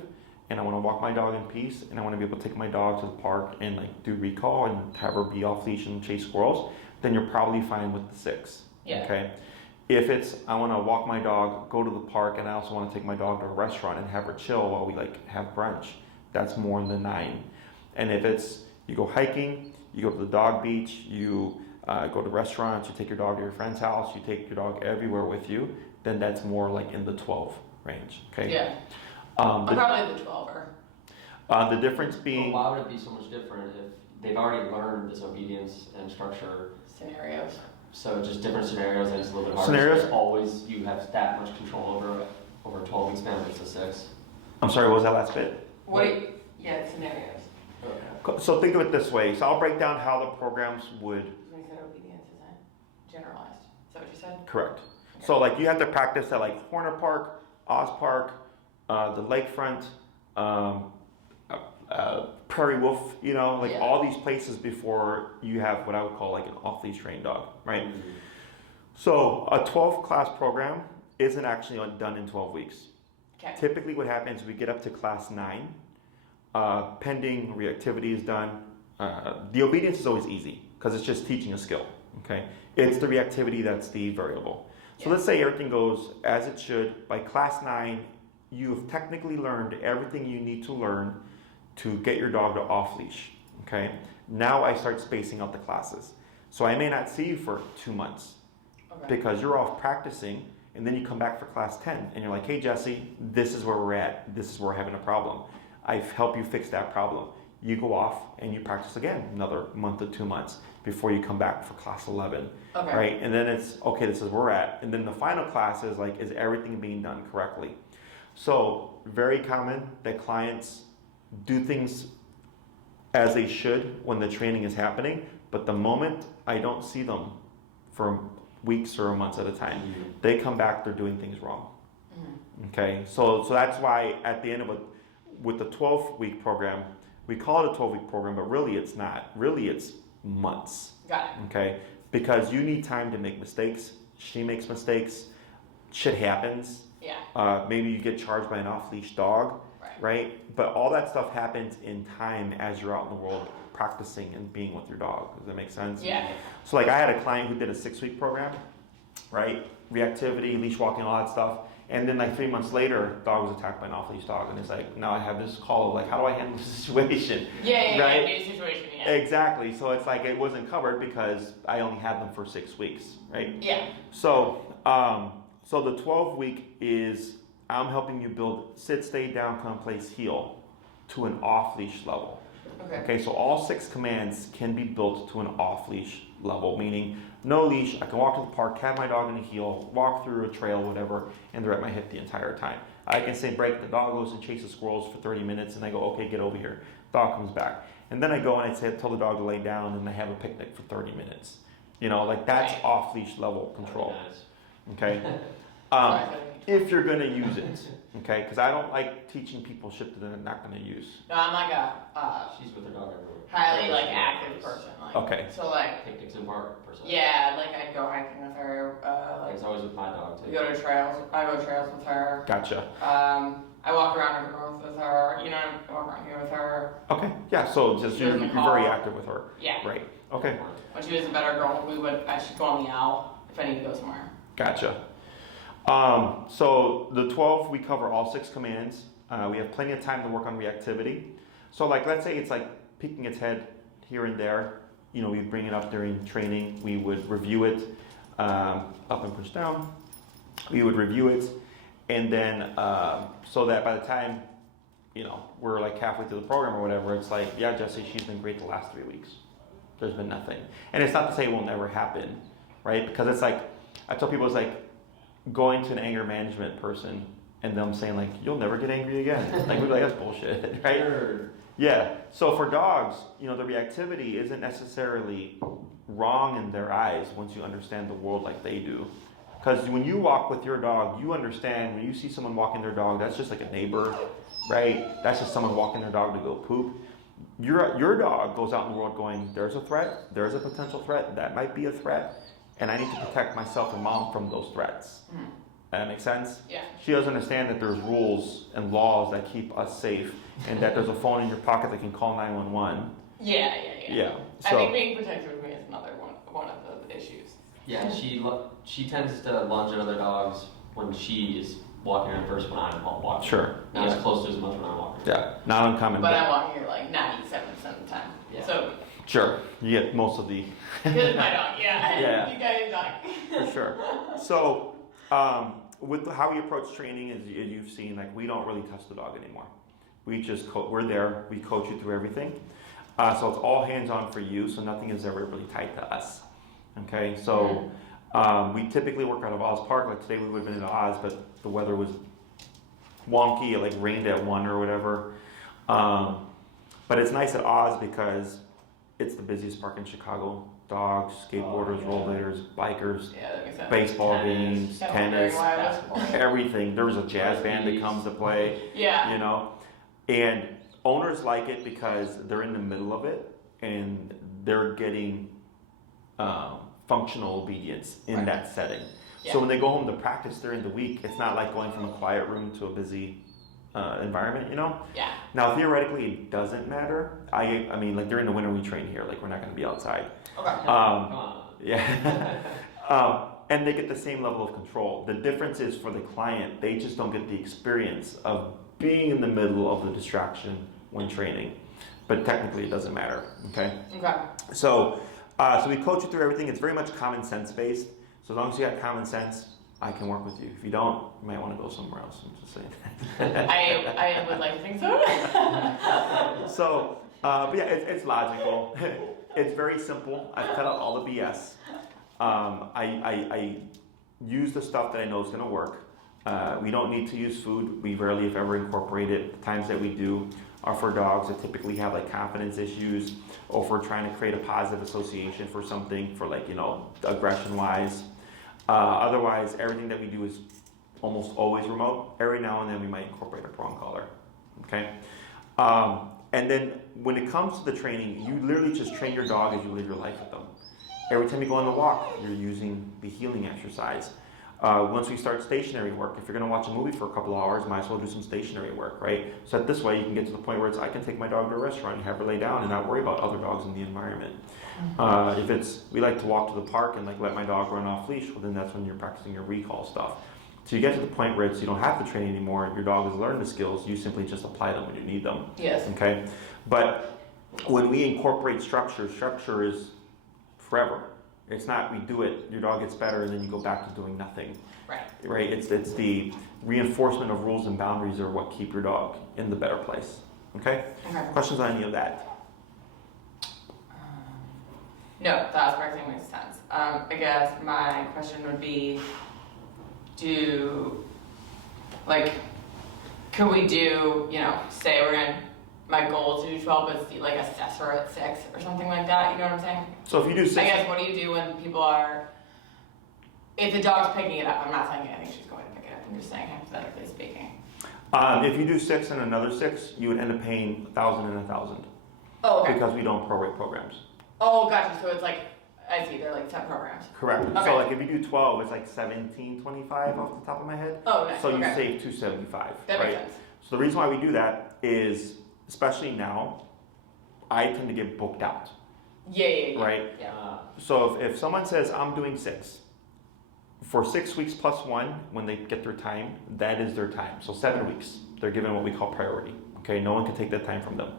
and I want to walk my dog in peace, and I want to be able to take my dog to the park and like do recall and have her be off leash and chase squirrels, then you're probably fine with the 6. Yeah. Okay. If it's, I want to walk my dog, go to the park, and I also want to take my dog to a restaurant and have her chill while we like have brunch, that's more in the 9. And if it's, you go hiking, you go to the dog beach, you go to restaurants, you take your dog to your friend's house, you take your dog everywhere with you, then that's more like in the 12 range. Okay. Yeah. I'm probably the 12er. The difference being, Well, why would it be so much different if they've already learned this obedience and structure? Scenarios. So just different scenarios, and it's a little bit harder. Scenarios? So always you have that much control over a 12-week span, but it's a 6. I'm sorry, what was that last bit? Wait. Yeah, scenarios. Okay. So think of it this way. So I'll break down how the programs would. You said obedience isn't generalized. Is that what you said? Correct. So like you have to practice at like Horner Park, Oz Park, the lakefront, Prairie Wolf, you know, like Yeah. all these places before you have what I would call like an off-leash trained dog, right? So a 12 class program isn't actually done in 12 weeks. Okay. Typically what happens, we get up to class 9, pending reactivity is done, the obedience is always easy because it's just teaching a skill. Okay, it's the reactivity that's the variable. So let's say everything goes as it should. By class 9, you've technically learned everything you need to learn to get your dog to off leash. Okay, now I start spacing out the classes. So I may not see you for 2 months because you're off practicing, and then you come back for class 10 and you're like, hey Jesse, this is where we're at. This is where we're having a problem. I've helped you fix that problem. You go off and you practice again another month to 2 months before you come back for class 11, right? And then it's, okay, this is where we're at. And then the final class is like, is everything being done correctly? So very common that clients do things as they should when the training is happening, but the moment I don't see them for weeks or months at a time, they come back, they're doing things wrong. Okay, so that's why at the end of with the 12-week program, we call it a 12-week program, but really it's not. Really it's months. Got it. Okay, because you need time to make mistakes. She makes mistakes. Shit happens. Yeah. Maybe you get charged by an off-leash dog, right? But all that stuff happens in time as you're out in the world practicing and being with your dog. Does that make sense? Yeah. So like I had a client who did a 6-week program, right? Reactivity, leash walking, all that stuff. And then like 3 months later, dog was attacked by an off-leash dog. And it's like, now I have this call of like, how do I handle this situation? Right? New situation, Exactly. So it's like it wasn't covered because I only had them for 6 weeks, right? Yeah. So, so the 12-week is I'm helping you build sit, stay, down, come, place, heel to an off-leash level. Okay, so all 6 commands can be built to an off-leash level, meaning no leash, I can walk to the park, have my dog in a heel, walk through a trail, whatever, and they're at my hip the entire time. I can say break, the dog goes and chases squirrels for 30 minutes, and I go, okay, get over here. Dog comes back. And then I go and I say, tell the dog to lay down, and I have a picnic for 30 minutes. You know, like that's off-leash level control. Okay? If you're going to use it, okay? Because I don't like teaching people shit that they're not going to use. No, I'm like a She's with her dog everywhere. highly like active person. Like, Okay. So like Picnics in park person. yeah, like I'd go hiking with her. Like It's always with my dog too. we go to trails. I go trails with her. Gotcha. I walk around her growth with her. You know, I walk around here with her. Okay. Yeah, so just She you're doesn't very call. active with her. Yeah. Right. Okay. When she was a better girl, she'd go on the owl if I need to go somewhere. Gotcha. So the 12, we cover all 6 commands. We have plenty of time to work on reactivity. So like, let's say it's like peeking its head here and there. You know, we bring it up during training. We would review it, up and push down. We would review it. And then, so that by the time, you know, we're like halfway through the program or whatever, it's like, yeah, Jesse, she's been great the last 3 weeks. There's been nothing. And it's not to say it will never happen, right? Because it's like, I tell people it's like going to an anger management person and them saying like, you'll never get angry again. Like, we'd be like, that's bullshit, right? Sure. Yeah. So for dogs, you know, the reactivity isn't necessarily wrong in their eyes once you understand the world like they do. Because when you walk with your dog, you understand when you see someone walking their dog, that's just like a neighbor, right? That's just someone walking their dog to go poop. Your dog goes out in the world going, there's a threat, there's a potential threat, that might be a threat, and I need to protect myself and mom from those threats. That makes sense? Yeah. She doesn't understand that there's rules and laws that keep us safe, and that there's a phone in your pocket that can call 911. Yeah. Yeah. I think being protective of me is another one of the issues. Yeah, she tends to lunge at other dogs when she is walking her first when I'm walking. Sure. Not as close to as much when I'm walking. Yeah, not uncommon. But I'm walking her like 97% of the time. Yeah. So Sure, you get most of the. here's my dog. Yeah. Yeah. You got your dog. For sure. So, with how we approach training, as you've seen, like we don't really touch the dog anymore. We just we're there. We coach you through everything. So it's all hands-on for you. So nothing is ever really tied to us. Okay. So we typically work out of Oz Park. Like today, we would have been in Oz, but the weather was wonky. It like rained at 1 or whatever. But it's nice at Oz because it's the busiest park in Chicago. Dogs, skateboarders, rollerbladers, bikers, Yeah, that makes sense. baseball games, tennis, basketball. everything. There's a jazz band that comes to play, Yeah. you know. And owners like it because they're in the middle of it and they're getting functional obedience in that setting. Yeah. So when they go home to practice during the week, it's not like going from a quiet room to a busy environment, you know. Yeah. Now, theoretically, it doesn't matter. I mean, like during the winter we train here, like we're not going to be outside. Okay. Come on. Yeah. And they get the same level of control. The difference is for the client, they just don't get the experience of being in the middle of the distraction when training. But technically, it doesn't matter. Okay. Okay. So we coach you through everything. It's very much common sense based. So as long as you have common sense, I can work with you. If you don't, you might want to go somewhere else. I'm just saying. I would like to think so. So, but yeah, it's logical. It's very simple. I've cut out all the BS. I use the stuff that I know is going to work. We don't need to use food. We rarely, if ever, incorporate it. The times that we do are for dogs that typically have like confidence issues, or if we're trying to create a positive association for something, for like, aggression-wise. Otherwise, everything that we do is almost always remote. Every now and then we might incorporate a prong collar. Okay? And then when it comes to the training, you literally just train your dog as you live your life with them. Every time you go on the walk, you're using the healing exercise. Once we start stationary work, if you're going to watch a movie for a couple of hours, might as well do some stationary work, right? So that this way you can get to the point where I can take my dog to a restaurant and have her lay down and not worry about other dogs in the environment. If we like to walk to the park and like let my dog run off leash, well then that's when you're practicing your recall stuff. So you get to the point where you don't have to train anymore. Your dog has learned the skills. You simply just apply them when you need them. Yes. Okay. But when we incorporate structure is forever. It's not we do it, your dog gets better, and then you go back to doing nothing. Right. Right. It's the reinforcement of rules and boundaries are what keep your dog in the better place. Okay. Questions on any of that? No, that was perfect. Makes sense. I guess my question would be, could we do, say my goal is to do 12, but like assess her at 6 or something like that, you know what I'm saying? So if you do 6. I guess, what do you do when people if the dog's picking it up? I'm not saying I think she's going to pick it up, I'm just saying hypothetically speaking. If you do 6 and another 6, you would end up paying 1,000 and 1,000. Oh, okay. Because we don't prorate programs. Oh, gotcha. So it's like, I see, they're like set programs. Correct. Okay. So like if you do 12, it's like $1,725 off the top of my head. Oh, nice. So you okay. save $275. That right? makes sense. So the reason why we do that is, especially now, I tend to get booked out. Yeah. Right? Yeah. So if someone says, I'm doing 6, for 6 weeks plus 1, when they get their time, that is their time. So 7 weeks, they're given what we call priority. Okay, no one can take that time from them.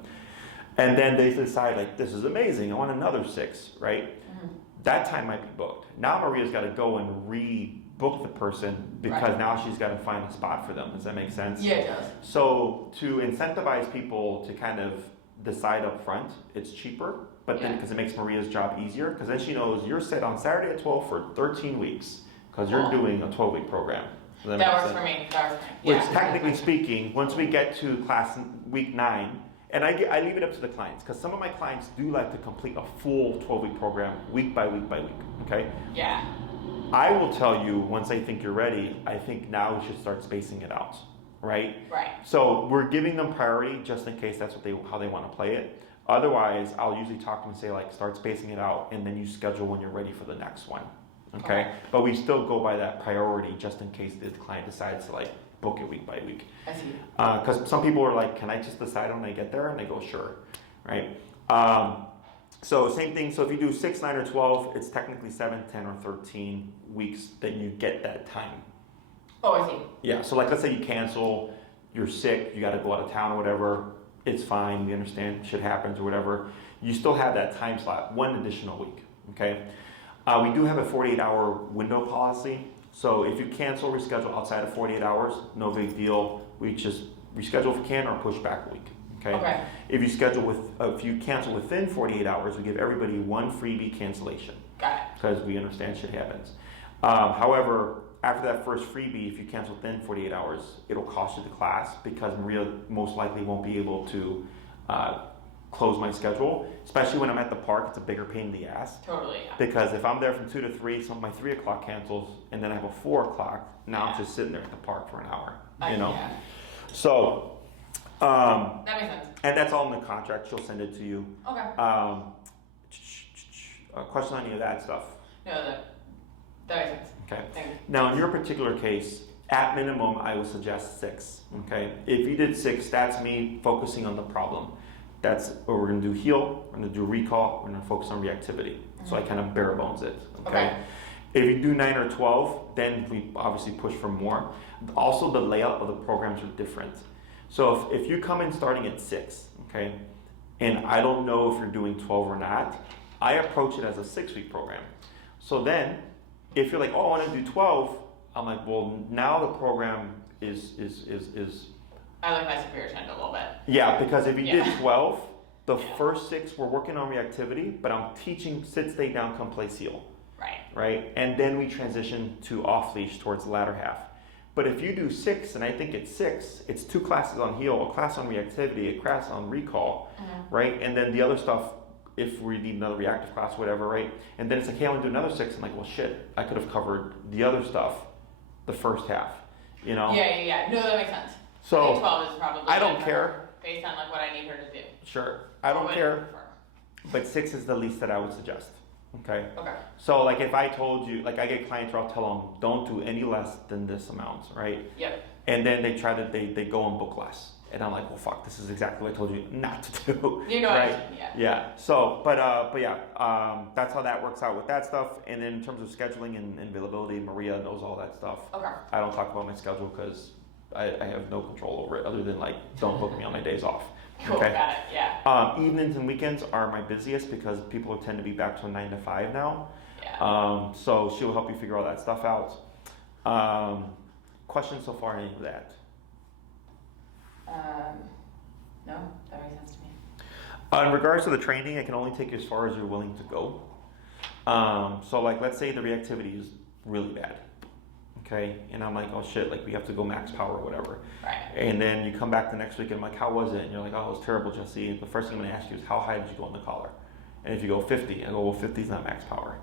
And then they decide, like, this is amazing, I want another 6, right? Mm-hmm. That time might be booked. Now Maria's got to go and rebook the person because now she's got to find a spot for them. Does that make sense? Yeah, it does. So to incentivize people to kind of decide up front, it's cheaper, but then because it makes Maria's job easier, because then she knows you're set on Saturday at 12 for 13 weeks because you're doing a 12-week program. That works for me. Which technically speaking, once we get to class week 9, and I leave it up to the clients, because some of my clients do like to complete a full 12-week program week by week by week, okay? Yeah. I will tell you, once I think you're ready, I think now we should start spacing it out, right? Right. So we're giving them priority just in case that's how they want to play it. Otherwise, I'll usually talk to them and say, like, start spacing it out, and then you schedule when you're ready for the next one, okay? But we still go by that priority just in case the client decides to, like, book it week by week. I see. Because some people are like, can I just decide when I get there? And they go, sure, right? So same thing. So if you do 6, 9, or 12, it's technically 7, 10, or 13 weeks that you get that time. Oh, I see. Yeah. So like, let's say you cancel, you're sick, you got to go out of town or whatever. It's fine. We understand shit happens or whatever. You still have that time slot, 1 additional week. Okay. We do have a 48-hour window policy. So if you cancel, reschedule outside of 48 hours, no big deal. We just reschedule if you can or push back a week. Okay. If you cancel within 48 hours, we give everybody 1 freebie cancellation. Got it. Because we understand shit happens. However, after that first freebie, if you cancel within 48 hours, it'll cost you the class because Maria most likely won't be able to close my schedule, especially when I'm at the park. It's a bigger pain in the ass. Totally, yeah. Because if I'm there from 2 to 3, so my 3 o'clock cancels, and then I have a 4 o'clock, now I'm just sitting there at the park for an hour, you know? Yeah. So, that makes sense. and that's all in the contract. She'll send it to you. Okay. Question on any of that stuff? No, that makes sense. Okay. Thank you. Now, in your particular case, At minimum, I would suggest 6. Okay, if you did 6, that's me focusing on the problem. That's what we're gonna do. Heal. We're gonna do recall. We're gonna focus on reactivity. So I kind of bare bones it. Okay. If you do 9 or 12, then we obviously push for more. Also, the layout of the programs are different. So if you come in starting at 6, okay, and I don't know if you're doing 12 or not, I approach it as a 6-week program. So then, if you're like, oh, I want to do 12, I'm like, well, now the program is. I like my superior tend a little bit. Yeah, because if you did 12, the first 6 we're working on reactivity, but I'm teaching sit, stay down, come play seal. Right? And then we transition to off leash towards the latter half. But if you do 6, and I think it's 6, it's 2 classes on heal, a class on reactivity, a class on recall, right? And then the other stuff, if we need another reactive class, whatever, right? And then it's like, hey, I want to do another 6. I'm like, well, shit, I could have covered the other stuff the first half, you know? Yeah. No, that makes sense. So I think 12 is probably I don't care. Based on like what I need her to do. Sure, I don't care. But 6 is the least that I would suggest. Okay. So like if I told you, like I get clients where I'll tell them, don't do any less than this amount, right? Yep. And then they try to, they go and book less. And I'm like, well, fuck, this is exactly what I told you not to do. You know, right? Yeah. So, but yeah, that's how that works out with that stuff. And then in terms of scheduling and availability, Maria knows all that stuff. I don't talk about my schedule because I have no control over it other than like, don't book me on my days off. Cool, got it, yeah. Evenings and weekends are my busiest because people tend to be back to 9 to 5 now. Yeah. So she'll help you figure all that stuff out. Questions so far, any of that? No, that makes sense to me. In regards to the training, I can only take you as far as you're willing to go. So like, let's say the reactivity is really bad. Okay, and I'm like, oh shit, like we have to go max power or whatever. Right. And then you come back the next week and I'm like, how was it? And you're like, oh, it was terrible, Jesse. The first thing I'm gonna ask you is, how high did you go on the collar? And if you go 50, I go, well, 50 is not max power.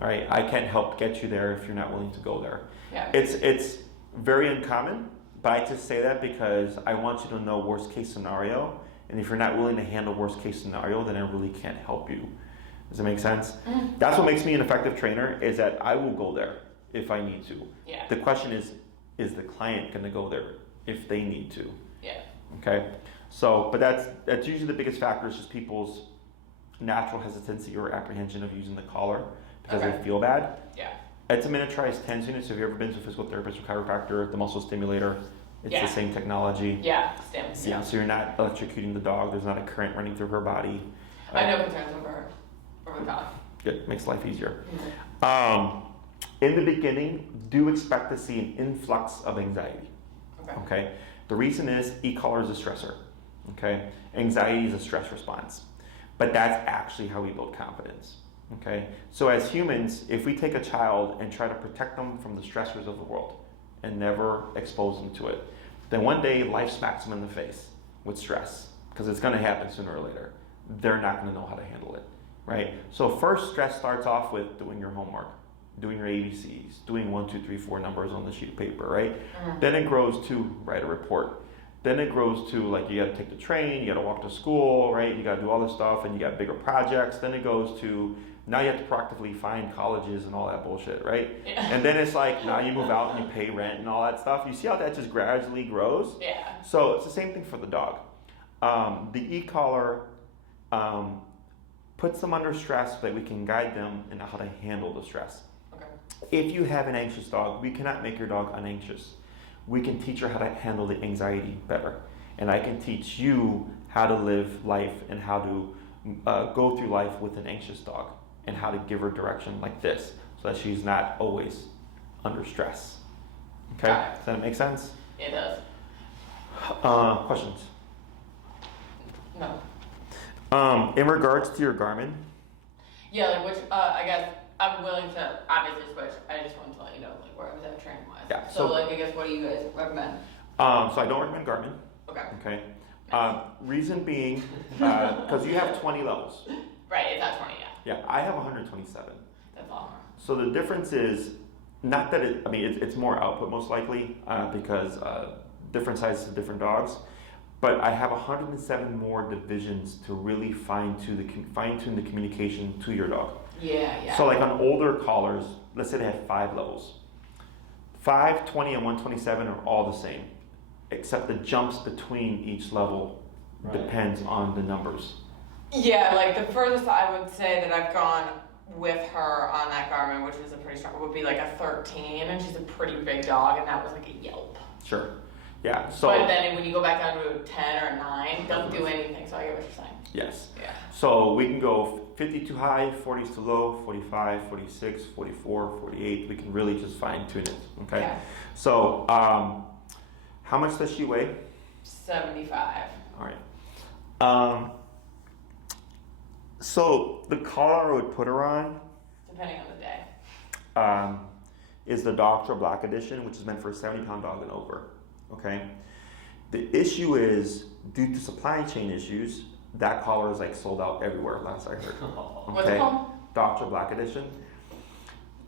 All right, I can't help get you there if you're not willing to go there. Yeah. It's very uncommon, but I just say that because I want you to know worst case scenario. And if you're not willing to handle worst case scenario, then I really can't help you. Does that make sense? That's what makes me an effective trainer, is that I will go there if I need to. Yeah. The question is the client going to go there if they need to? Yeah. Okay. So, but that's usually the biggest factor, is just people's natural hesitancy or apprehension of using the collar because they feel bad. Yeah. It's a miniaturized TENS unit, so if you've ever been to a physical therapist or chiropractor, the muscle stimulator, it's the same technology. Yeah, stims. Yeah, so you're not electrocuting the dog. There's not a current running through her body. I have no concerns over the dog. Good, makes life easier. In the beginning, do expect to see an influx of anxiety. Okay. The reason is e-collar is a stressor. Okay. Anxiety is a stress response, but that's actually how we build confidence. Okay. So as humans, if we take a child and try to protect them from the stressors of the world and never expose them to it, then one day life smacks them in the face with stress, because it's going to happen sooner or later. They're not going to know how to handle it. Right. So first, stress starts off with doing your homework, doing your ABCs, doing 1, 2, 3, 4 numbers on the sheet of paper, right? Then it grows to write a report. Then it grows to like, you gotta take the train, you gotta walk to school, right? You gotta do all this stuff, and you got bigger projects. Then it goes to, now you have to proactively find colleges and all that bullshit, right? Yeah. And then it's like, now you move out and you pay rent and all that stuff. You see how that just gradually grows? Yeah. So it's the same thing for the dog. The e-collar puts them under stress so that we can guide them in how to handle the stress. If you have an anxious dog, we cannot make your dog unanxious. We can teach her how to handle the anxiety better. And I can teach you how to live life and how to go through life with an anxious dog and how to give her direction like this so that she's not always under stress. Okay? Does that make sense? It does. Questions? No. In regards to your Garmin? Yeah, like which, I guess, I'm willing to obviously switch. I just wanted to let you know like where I was at training wise. Yeah. So like, I guess, what do you guys recommend? So I don't recommend Garmin. Okay. Okay. Reason being, because you have 20 levels. Right, it's at 20, yeah. Yeah, I have 127. That's all. So the difference is, not that it's more output most likely, because different sizes of different dogs, but I have 107 more divisions to really fine-tune the communication to your dog. Yeah. So like on older collars, let's say they have 5 levels. 5, 20, and 127 are all the same, except the jumps between each level depends on the numbers. Yeah, like the furthest I would say that I've gone with her on that Garmin, which was a pretty strong, would be like a 13, and she's a pretty big dog, and that was like a yelp. Sure. Yeah. So. But then when you go back down to a 10 or a 9, it doesn't do anything. So I get what you're saying. Yes. Yeah. So we can go 50 too high, 40 too low, 45, 46, 44, 48. We can really just fine tune it. Okay. Yeah. So how much does she weigh? 75. All right. So the collar I would put her on, Depending on the day. is the Dr. Black Edition, which is meant for a 70-pound dog and over. Okay. The issue is, due to supply chain issues, that collar is like sold out everywhere. Last I heard. Okay. What's it called? Dr. Black Edition.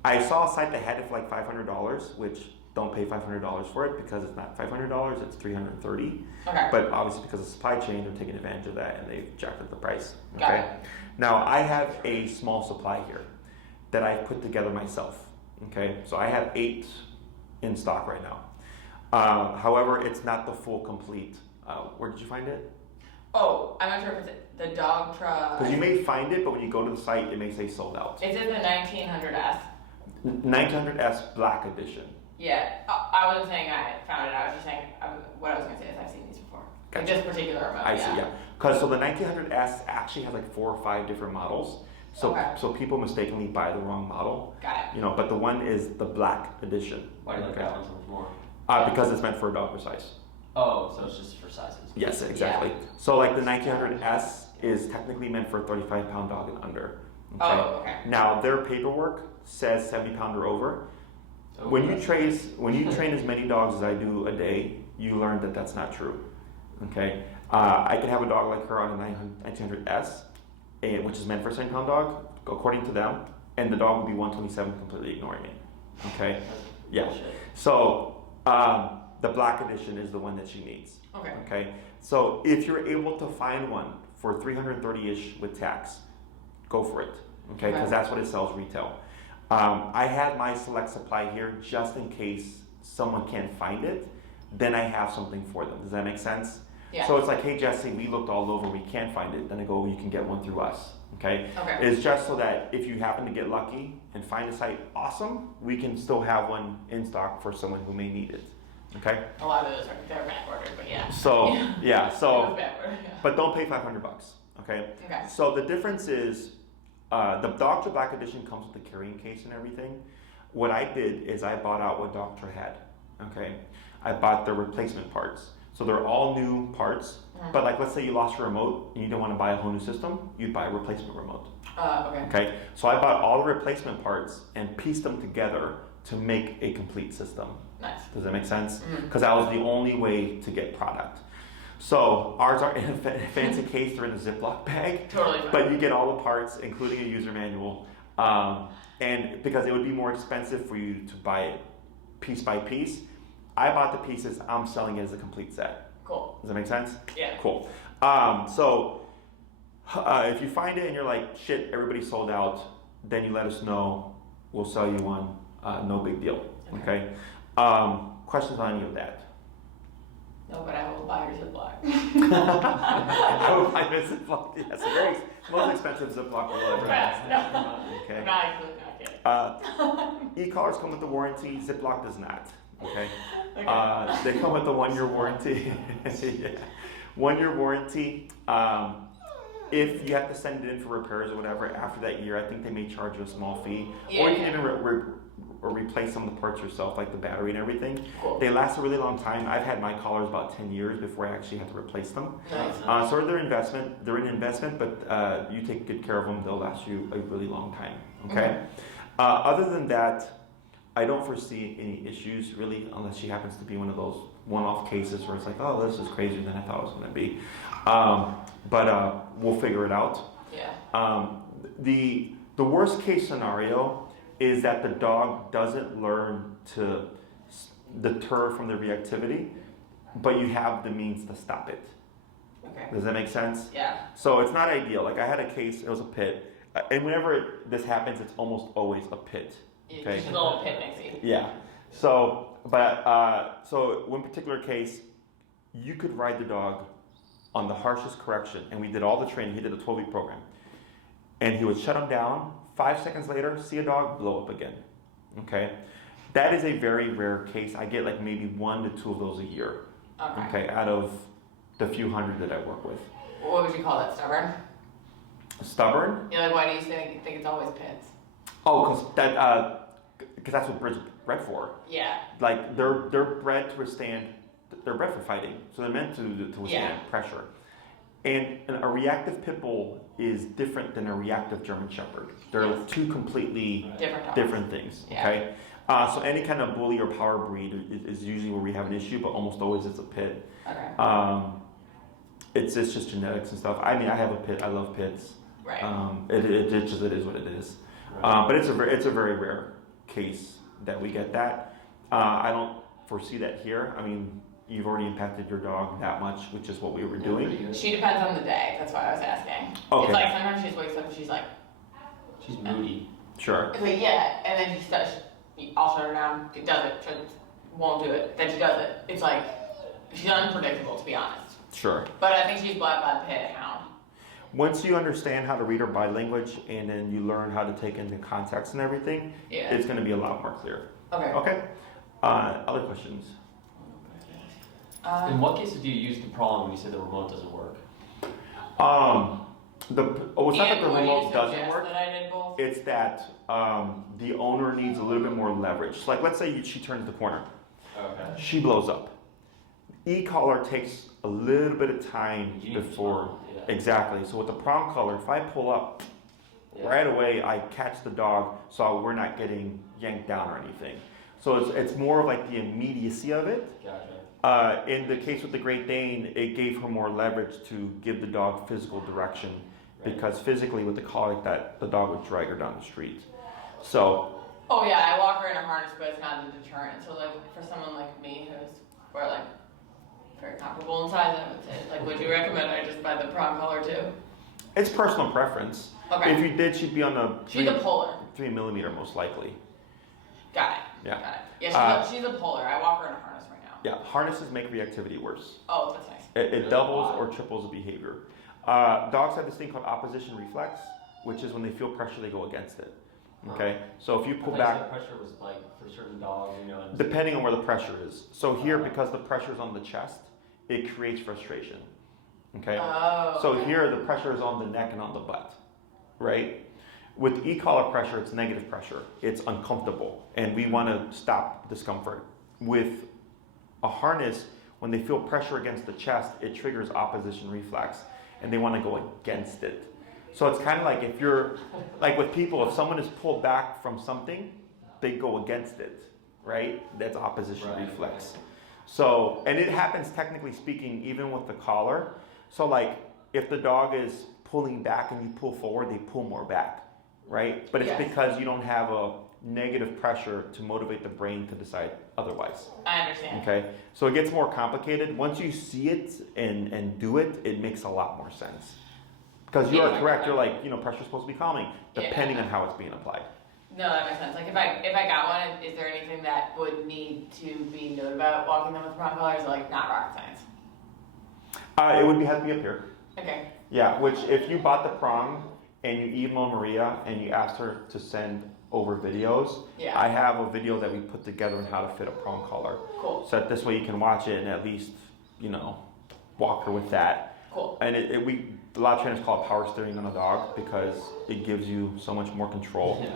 I saw a site that had it for like $500, which don't pay $500 for it because it's not $500, it's $330. Okay. But obviously because of supply chain, they're taking advantage of that and they've jacked up the price. Got Okay. it. Now I have a small supply here that I put together myself. Okay. So I have 8 in stock right now. However, it's not the full complete. Where did you find it? Oh, I'm not sure if it's the dog truck. Because you may find it, but when you go to the site, it may say sold out. It's in the 1900S. 1900S Black Edition. Yeah, I wasn't saying I found it. I was just saying what I was going to say is I've seen these before. Like Gotcha. this particular remote. I see, yeah. Because so the 1900S actually has like 4 or 5 different models. So Okay. so people mistakenly buy the wrong model. Got it. You know, but the one is the Black Edition. Why do you like that one so much more? Because it's meant for a dog size. Oh, so it's just for sizes. Yes, exactly. So like the 1900S is technically meant for a 35-pound dog and under. Okay? Oh, okay. Now their paperwork says 70-pound or over. Oh, When you train as many dogs as I do a day, you learn that that's not true. Okay, I can have a dog like her on a 1900S, which is meant for a 70-pound dog, according to them, and the dog will be 127, completely ignoring it. Okay, yeah. Bullshit. So the Black Edition is the one that she needs. Okay. Okay, so if you're able to find one for 330-ish with tax, go for it. Okay, because that's what it sells retail. I had my select supply here just in case someone can't find it. Then I have something for them. Does that make sense? Yeah. So it's like, hey Jesse, we looked all over, we can't find it. Then I go, well, you can get one through us. Okay. Okay. It's just so that if you happen to get lucky and find a site, awesome, we can still have one in stock for someone who may need it. Okay. A lot of those they're back ordered, but yeah. So yeah. It So was back ordered, yeah. but don't pay $500. Okay. Okay. So the difference is, the Dr. Black Edition comes with the carrying case and everything. What I did is I bought out what Dr. had. Okay, I bought the replacement parts. So they're all new parts. But like, let's say you lost your remote and you don't want to buy a whole new system, you'd buy a replacement remote. Okay. Okay, so I bought all the replacement parts and pieced them together to make a complete system. Nice. Does that make sense? Because that was the only way to get product. So ours are in a fancy case, they're in a Ziploc bag. Totally fine. But you get all the parts, including a user manual. And because it would be more expensive for you to buy it piece by piece, I bought the pieces, I'm selling it as a complete set. Cool. Does that make sense? Yeah. Cool. So if you find it and you're like, shit, everybody's sold out, then you let us know. We'll sell you one. No big deal. Okay. Questions on any of that? No, but I will buy your Ziploc. I would buy a Ziploc. Yes, very most expensive Ziploc we'll ever have. No. Okay. I'm not kidding. E-collars come with the warranty. Ziploc does not. Okay. Okay. They come with a 1-year warranty. Yeah. 1-year warranty. If you have to send it in for repairs or whatever after that year, I think they may charge you a small fee, or you can even replace some of the parts yourself, like the battery and everything. Cool. They last a really long time. I've had my collars about 10 years before I actually had to replace them. Nice. So they're investment. They're an investment, but you take good care of them, they'll last you a really long time. Okay. Other than that, I don't foresee any issues really, unless she happens to be one of those one-off cases where it's like, oh, this is crazier than I thought it was going to be. But we'll figure it out. Yeah. The worst case scenario is that the dog doesn't learn to deter from the reactivity, but you have the means to stop it. Okay. Does that make sense? Yeah. So it's not ideal. Like I had a case, it was a pit, and whenever this happens, it's almost always a pit. Okay. Just a little pit mixy. Yeah. So, so one particular case, you could ride the dog on the harshest correction, and we did all the training. He did a 12-week program, and he would shut him down. 5 seconds later, see a dog blow up again. Okay, that is a very rare case. I get like maybe 1 to 2 of those a year. Okay, out of the few hundred that I work with. What would you call that? Stubborn? Stubborn? Yeah, like why do you think it's always pits? Oh, because that's what birds are bred for. Yeah. Like they're bred to withstand. They're bred for fighting, so they're meant to withstand pressure. And a reactive pit bull is different than a reactive German Shepherd. They're two completely different things. Yeah. Okay. So any kind of bully or power breed is usually where we have an issue, but almost always it's a pit. Okay. It's just genetics and stuff. I mean, I have a pit. I love pits. Right. It is what it is. Right. But it's a very rare case that we get that. I don't foresee that here. I mean, you've already impacted your dog that much, which is what we were doing. She depends on the day. That's why I was asking. Okay. It's like sometimes she just wakes up and she's like, She's moody. Sure. it's like yeah, and then she starts. I'll shut her down. It does it. Won't do it. Then she does it. It's like she's unpredictable, to be honest. Sure. But I think she's black by the pit hound. Once you understand how to read her body language and then you learn how to take into context and everything, it's going to be a lot more clear. Okay. Okay. Other questions? In what cases do you use the prong when you say the remote doesn't work? It's not that the remote doesn't work. That I did both? It's that the owner needs a little bit more leverage. Like let's say she turns the corner. Okay. She blows up. E-collar takes a little bit of time before. Exactly. So with the prong collar, if I pull up right away, I catch the dog, so we're not getting yanked down or anything. So it's more of like the immediacy of it. Gotcha. In the case with the Great Dane, it gave her more leverage to give the dog physical direction, because physically with the collar like that, the dog would drag her down the street. So. Oh yeah, I walk her in a harness, but it's not a deterrent. So like for someone like me we're like very comparable in size, I would say. Like, would you recommend I just buy the prong collar too? It's personal preference. Okay. If you did, she'd be on the she's a polar. 3 millimeter most likely. Got it. Yeah. Got it. Yeah, she's a polar. I walk her in a harness right now. Yeah, harnesses make reactivity worse. Oh, that's nice. It doubles or triples the behavior. Dogs have this thing called opposition reflex, which is when they feel pressure, they go against it. Okay, so if you pull back, pressure was like for certain dogs, depending on where the pressure is. So here, because the pressure is on the chest, it creates frustration. Okay, so here the pressure is on the neck and on the butt, right? With e-collar pressure, it's negative pressure. It's uncomfortable, and we want to stop discomfort. With a harness, when they feel pressure against the chest, it triggers opposition reflex, and they want to go against it. So it's kind of like if you're, like with people, if someone is pulled back from something, they go against it, right? That's opposition reflex. So, and it happens technically speaking, even with the collar. So like if the dog is pulling back and you pull forward, they pull more back, right? But it's because you don't have a negative pressure to motivate the brain to decide otherwise. I understand. Okay, so it gets more complicated. Once you see it and do it, it makes a lot more sense. Because you are correct, you're like, pressure's supposed to be calming, depending on how it's being applied. No, that makes sense. Like if I got one, is there anything that would need to be noted about walking them with prong collars? Like not rocket science. It would have to be up here. Okay. Yeah, which if you bought the prong and you email Maria and you asked her to send over videos, I have a video that we put together on how to fit a prong collar. Cool. So that this way you can watch it and at least, walk her with that. Cool. And a lot of trainers call it power steering on a dog because it gives you so much more control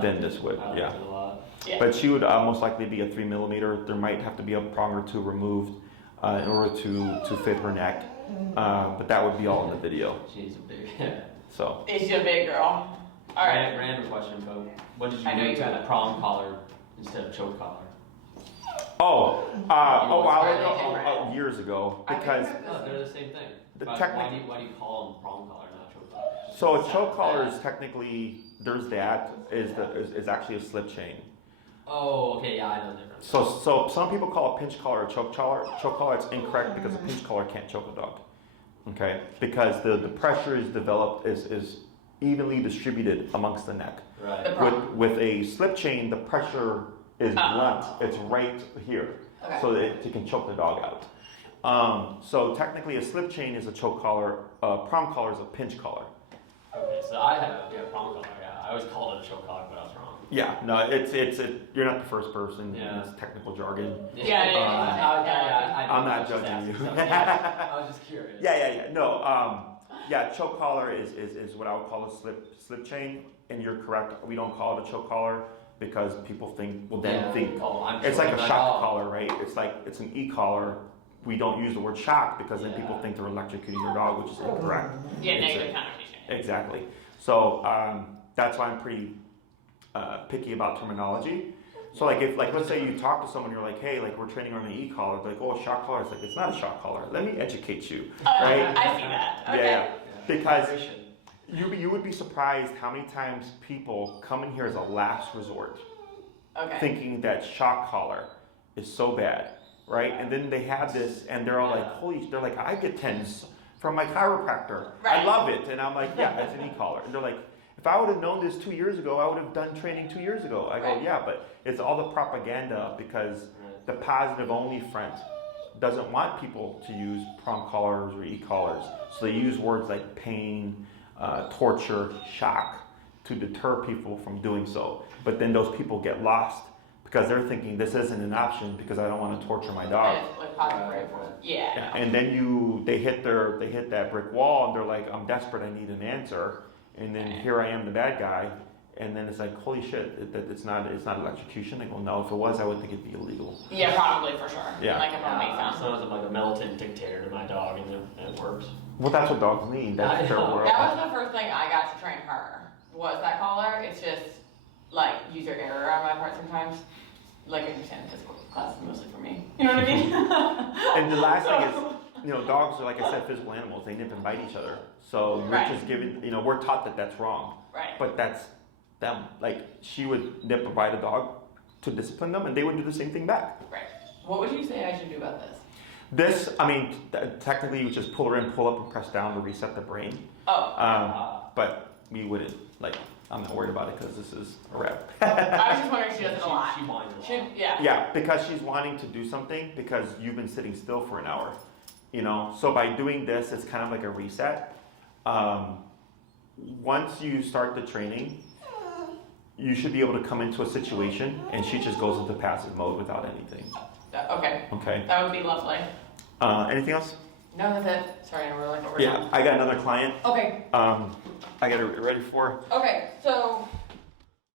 than this would. Yeah. But she would most likely be a 3 millimeter. There might have to be a prong or two removed in order to fit her neck. But that would be all in the video. She's a big. So. Is she a big girl? All right. Random question, but when did you move to the prong collar instead of choke collar? Years ago, because they're the same thing. Why do you call them prong collar, not choke collar? So a choke collar is technically is actually a slip chain. Oh, okay, yeah, I know the difference. So some people call a pinch collar a choke collar. Choke collar, it's incorrect because a pinch collar can't choke a dog. Okay, because the pressure is developed is evenly distributed amongst the neck. Right. With a slip chain, the pressure is blunt. It's right here, Okay. so that it can choke the dog out. So technically, a slip chain is a choke collar. Prong collar is a pinch collar. Okay, so I had a prong collar. Yeah, I always called it a choke collar, but I was wrong. Yeah, no, you're not the first person. Yeah. It's technical jargon. Yeah. I'm not judging you. I was just curious. Yeah. No, choke collar is what I would call a slip chain, and you're correct. We don't call it a choke collar because people think, it's like a shock collar, right? It's an e-collar. We don't use the word shock because then people think they're electrocuting your dog, which is incorrect. Yeah, negative connotation. Exactly. So that's why I'm pretty picky about terminology. So if let's say you talk to someone, you're like, hey, we're training on an e-collar. They're like, oh, a shock collar. It's like, it's not a shock collar. Let me educate you, right? I see that. Okay. Yeah. Because you would be surprised how many times people come in here as a last resort, thinking that shock collar is so bad, right? And then they have this, and they're all like, they're like, I get tens from my chiropractor. Right. I love it. And I'm like, yeah, it's an e-collar. And they're like, if I would have known this 2 years ago, I would have done training 2 years ago. I go, yeah, but it's all the propaganda because the positive only front doesn't want people to use prong collars or e-collars. So they use words like pain, torture, shock to deter people from doing so. But then those people get lost because they're thinking this isn't an option because I don't want to torture my dog. Yeah. And then they hit that brick wall and they're like, I'm desperate, I need an answer. And then here I am, the bad guy, and then it's like, holy shit, it's not electrocution. I go, no, if it was, I would think it'd be illegal. Yeah, probably for sure. Yeah. Like it won't make sense. So it's like a militant dictator to my dog, and it works. Well, that's what dogs need. That's their world. That was the first thing I got to train her. Was that collar? It's just user error on my part sometimes. I understand physical class is mostly for me. You know what I mean? And the last thing is, dogs are, like I said, physical animals. They nip and bite each other. So you're just giving, we're taught that that's wrong. Right. But that's them. She would nip or bite a dog to discipline them, and they would do the same thing back. Right. What would you say I should do about this? This, technically, you just pull her in, pull up, and press down to reset the brain. Oh. But we wouldn't, I'm not worried about it because this is a wrap. I was just wondering if she does it a lot. She whines a lot. Yeah. Yeah, because she's wanting to do something because you've been sitting still for an hour. So by doing this, it's kind of like a reset. Once you start the training, you should be able to come into a situation and she just goes into passive mode without anything. Okay. Okay. That would be lovely. Anything else? No, that's it. Sorry, we're over Yeah, I got another client. Okay. I got it ready for. Okay, so